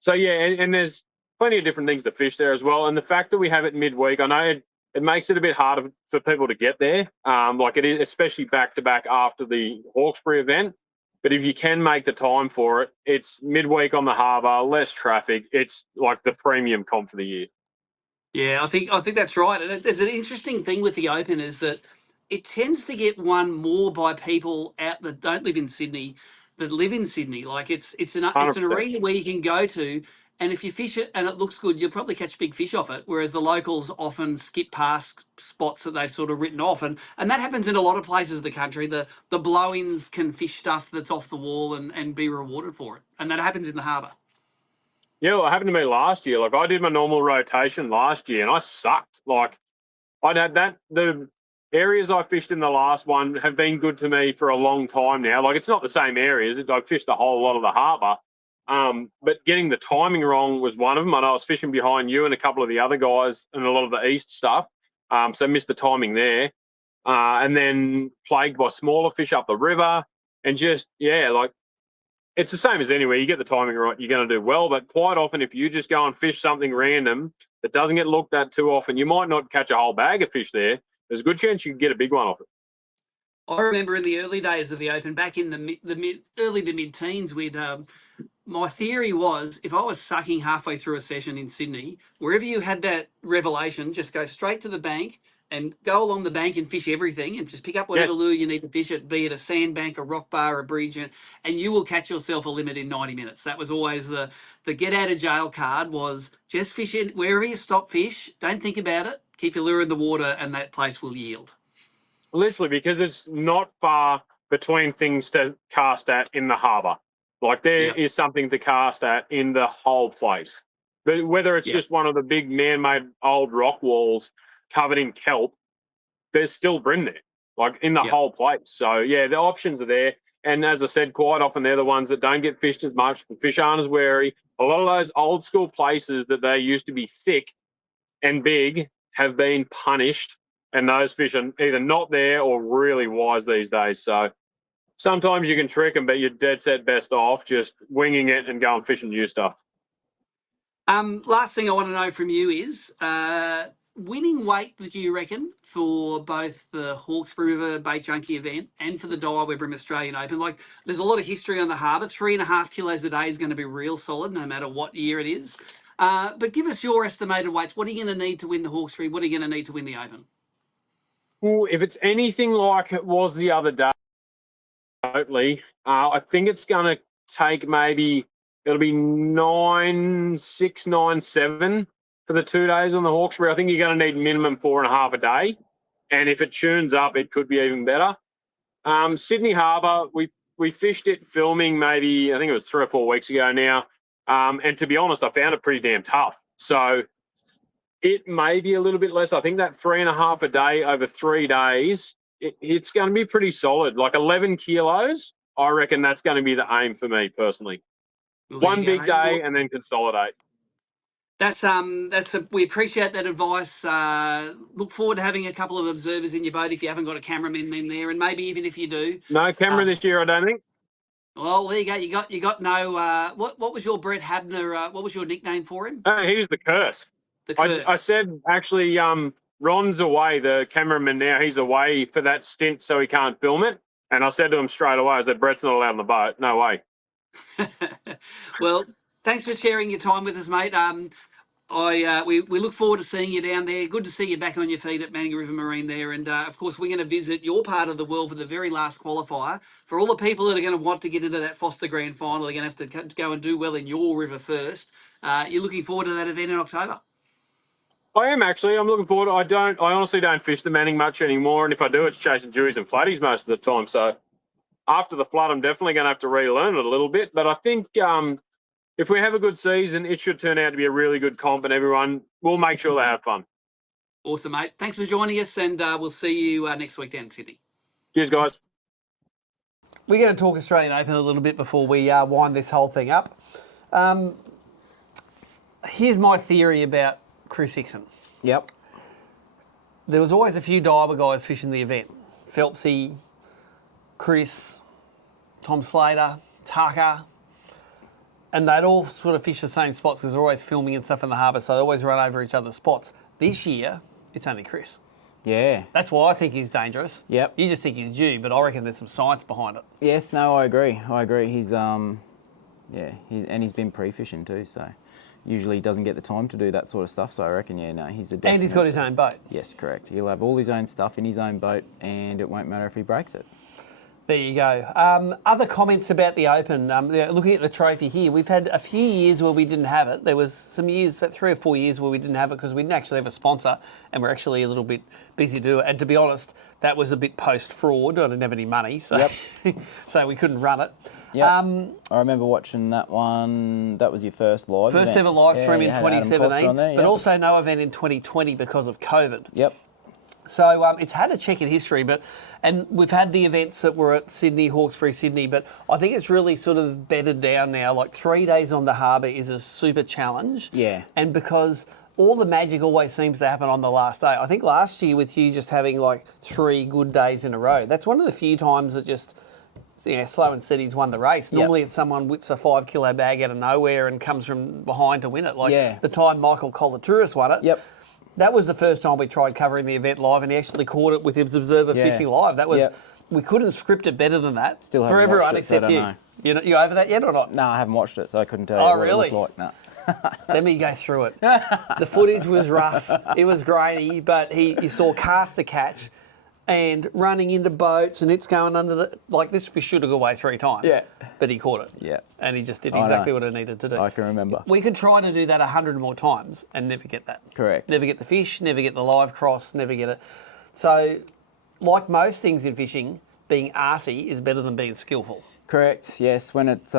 So, yeah, and there's plenty of different things to fish there as well. And the fact that we have it midweek, I know it makes it a bit harder for people to get there, like it is, especially back-to-back after the Hawkesbury event. But if you can make the time for it, it's midweek on the harbour, less traffic. It's like the premium comp for the year. Yeah, I think that's right. And there's an interesting thing with the Open is that it tends to get won more by people out that don't live in Sydney, that live in Sydney. Like it's an arena where you can go to, and if you fish it and it looks good, you'll probably catch big fish off it. Whereas the locals often skip past spots that they've sort of written off, and that happens in a lot of places of the country. The blow-ins can fish stuff that's off the wall and be rewarded for it, and that happens in the harbour. Yeah, well, it happened to me last year. Like, I did my normal rotation last year, and I sucked. Like, I'd had that. The areas I fished in the last one have been good to me for a long time now. Like, it's not the same areas. I fished a whole lot of the harbour. But getting the timing wrong was one of them. And I was fishing behind you and a couple of the other guys and a lot of the east stuff. So missed the timing there. And then plagued by smaller fish up the river. And just, yeah, like, it's the same as anywhere. You get the timing right, you're going to do well. But quite often, if you just go and fish something random that doesn't get looked at too often, you might not catch a whole bag of fish there. There's a good chance you can get a big one off it. I remember in the early days of the Open, back in the early to mid-teens, we'd my theory was if I was sucking halfway through a session in Sydney, wherever you had that revelation, just go straight to the bank and go along the bank and fish everything and just pick up whatever Yes. lure you need to fish it, be it a sandbank, a rock bar, a bridge, and you will catch yourself a limit in 90 minutes. That was always the get out of jail card, was just fish in wherever you stop fish. Don't think about it. Keep your lure in the water and that place will yield. Literally, because it's not far between things to cast at in the harbour. Like there is something to cast at in the whole place. But whether it's just one of the big man-made old rock walls covered in kelp, there's still bream there, like in the whole place. So yeah, the options are there. And as I said, quite often they're the ones that don't get fished as much. The fish aren't as wary. A lot of those old school places that they used to be thick and big have been punished, and those fish are either not there or really wise these days. So sometimes you can trick them, but you're dead set best off just winging it and going fishing new stuff. Last thing I want to know from you is winning weight that you reckon for both the Hawkesbury River Bait Junkie event and for the Daiwa Bream Australian Open. Like, there's a lot of history on the harbour. 3.5 kilos a day is going to be real solid no matter what year it is. But give us your estimated weights. What are you going to need to win the Hawkesbury? What are you going to need to win the Open? Well, if it's anything like it was the other day, totally, I think it's going to take maybe, it'll be 9.6, 9.7 for the 2 days on the Hawkesbury. I think you're going to need minimum 4.5 a day. And if it tunes up, it could be even better. Sydney Harbour, we fished it filming maybe, I think it was 3 or 4 weeks ago now. And to be honest, I found it pretty damn tough. So it may be a little bit less. I think that 3.5 a day over 3 days, it's going to be pretty solid. Like 11 kilos, I reckon that's going to be the aim for me personally. Well, One big day and then consolidate. We appreciate that advice. Look forward to having a couple of observers in your boat if you haven't got a cameraman in there, and maybe even if you do. No camera this year, I don't think. Well, there you go. You got no. What was your Brett Habner? What was your nickname for him? No, he was the curse. The curse. I said actually, Ron's away. The cameraman now, he's away for that stint, so he can't film it. And I said to him straight away, I said, Brett's not allowed on the boat. No way. Well, thanks for sharing your time with us, mate. We look forward to seeing you down there. Good to see you back on your feet at Manning River Marine there. And, of course, we're going to visit your part of the world for the very last qualifier. For all the people that are going to want to get into that Foster Grand Final, they're going to have to go and do well in your river first. You're looking forward to that event in October? I am actually. I'm looking forward. I honestly don't fish the Manning much anymore. And if I do, it's chasing dewies and flatties most of the time. So after the flood, I'm definitely going to have to relearn it a little bit. But I think if we have a good season, it should turn out to be a really good comp, and everyone will make sure they have fun. Awesome, mate. Thanks for joining us, and we'll see you next week down in Sydney. Cheers, guys. We're going to talk Australian Open a little bit before we wind this whole thing up. Here's my theory about Kris Hickson. Yep. There was always a few Daiwa guys fishing the event. Phelpsy, Chris, Tom Slater, Tucker. And they'd all sort of fish the same spots because they're always filming and stuff in the harbour, so they always run over each other's spots. This year, it's only Chris. Yeah. That's why I think he's dangerous. Yep. You just think he's due, but I reckon there's some science behind it. Yes, no, I agree. He's, he's been pre-fishing too, so usually he doesn't get the time to do that sort of stuff, so I reckon, he's a definite. And he's got his own boat. Yes, correct. He'll have all his own stuff in his own boat, and it won't matter if he breaks it. There you go. Other comments about the Open. Looking at the trophy here, we've had a few years where we didn't have it. There was some years, about 3 or 4 years, where we didn't have it because we didn't actually have a sponsor, and we're actually a little bit busy to do it. And to be honest, that was a bit post-fraud. I didn't have any money, so so we couldn't run it. Yep. I remember watching that one. That was your first live First event. ever live stream in you had Adam Costa 2017, on there, but also no event in 2020 because of COVID. Yep. So it's had a checkered history, and we've had the events that were at Sydney, Hawkesbury, Sydney, but I think it's really sort of bedded down now. Like 3 days on the harbour is a super challenge. Yeah. And because all the magic always seems to happen on the last day. I think last year with you just having like 3 good days in a row, that's one of the few times that just slow and steady's won the race. Normally it's someone whips a 5 kilo bag out of nowhere and comes from behind to win it. Like the time Michael Colatourist won it. Yep. That was the first time we tried covering the event live, and he actually caught it with his observer fishing live. That was we couldn't script it better than that. Still for haven't everyone watched it, so I except don't you. know. You over that yet or not? No, I haven't watched it, so I couldn't tell you Oh, what really? it looked like. No. Let me go through it. The footage was rough. It was grainy, but you saw caster catch and running into boats, and it's going under the... Like, this fish should have got away 3 times. Yeah. But he caught it. Yeah. And he just did I exactly know. what it needed to do. I can remember. We could try to do that 100 more times and never get that. Correct. Never get the fish, never get the live cross, never get it. So, like most things in fishing, being arsey is better than being skillful. Correct. Yes. When it's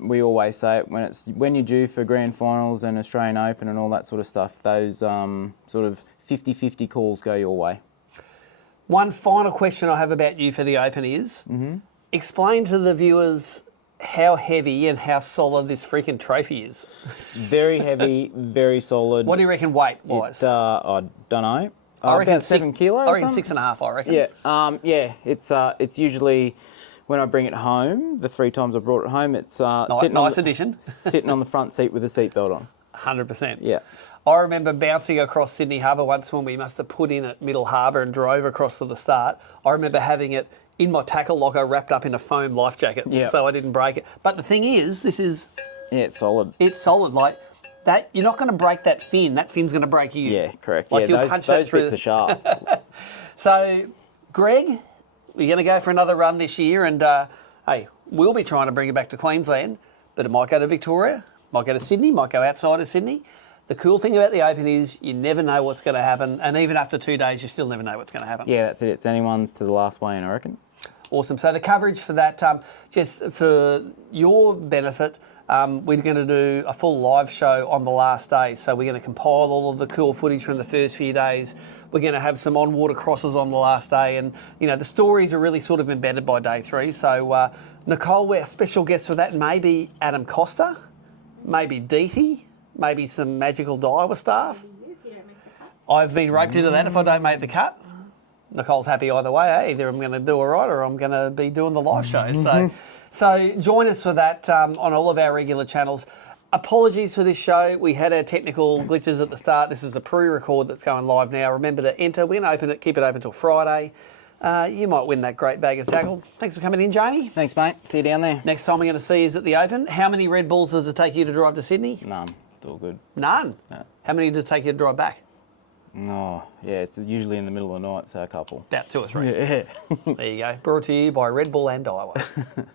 we always say it when you're due for grand finals and Australian Open and all that sort of stuff. Those sort of 50-50 calls go your way. One final question I have about you for the Open is, explain to the viewers how heavy and how solid this freaking trophy is. Very heavy, very solid. What do you reckon weight-wise? I don't know. I reckon about 7 kilos. I reckon 6.5. I reckon. Yeah. Yeah. It's usually when I bring it home. The 3 times I brought it home, it's Nice addition. sitting on the front seat with a seatbelt on. 100%. Yeah. I remember bouncing across Sydney Harbour once when we must have put in at Middle Harbour and drove across to the start. I remember having it in my tackle locker wrapped up in a foam life jacket, so I didn't break it. But the thing is, this is... Yeah, it's solid. It's solid. Like, that, you're not going to break that fin. That fin's going to break you. Yeah, correct. Like, yeah, you'll punch that those through bits are sharp. So, Greg, we're going to go for another run this year, and hey, we'll be trying to bring it back to Queensland, but it might go to Victoria, might go to Sydney, might go outside of Sydney. The cool thing about the Open is you never know what's going to happen, and even after 2 days, you still never know what's going to happen. Yeah, that's it. It's anyone's to the last weigh in, I reckon. Awesome. So the coverage for that, just for your benefit, we're going to do a full live show on the last day. So we're going to compile all of the cool footage from the first few days. We're going to have some on-water crosses on the last day. And, the stories are really sort of embedded by day 3. So Nicole, we're special guests for that. Maybe Adam Costa, maybe Deethy, maybe some magical Daiwa staff. I've been roped into that if I don't make the cut. Nicole's happy either way. Eh? Either I'm going to do it right or I'm going to be doing the live show. So join us for that on all of our regular channels. Apologies for this show. We had our technical glitches at the start. This is a pre-record that's going live now. Remember to enter. We're going to keep it open till Friday. You might win that great bag of tackle. Thanks for coming in, Jamie. Thanks, mate. See you down there. Next time we're going to see is at the Open. How many Red Bulls does it take you to drive to Sydney? None. It's all good. None? No. How many does it take you to drive back? Oh, yeah, it's usually in the middle of the night, so a couple. About 2 or 3. Yeah. There you go. Brought to you by Red Bull and Daiwa.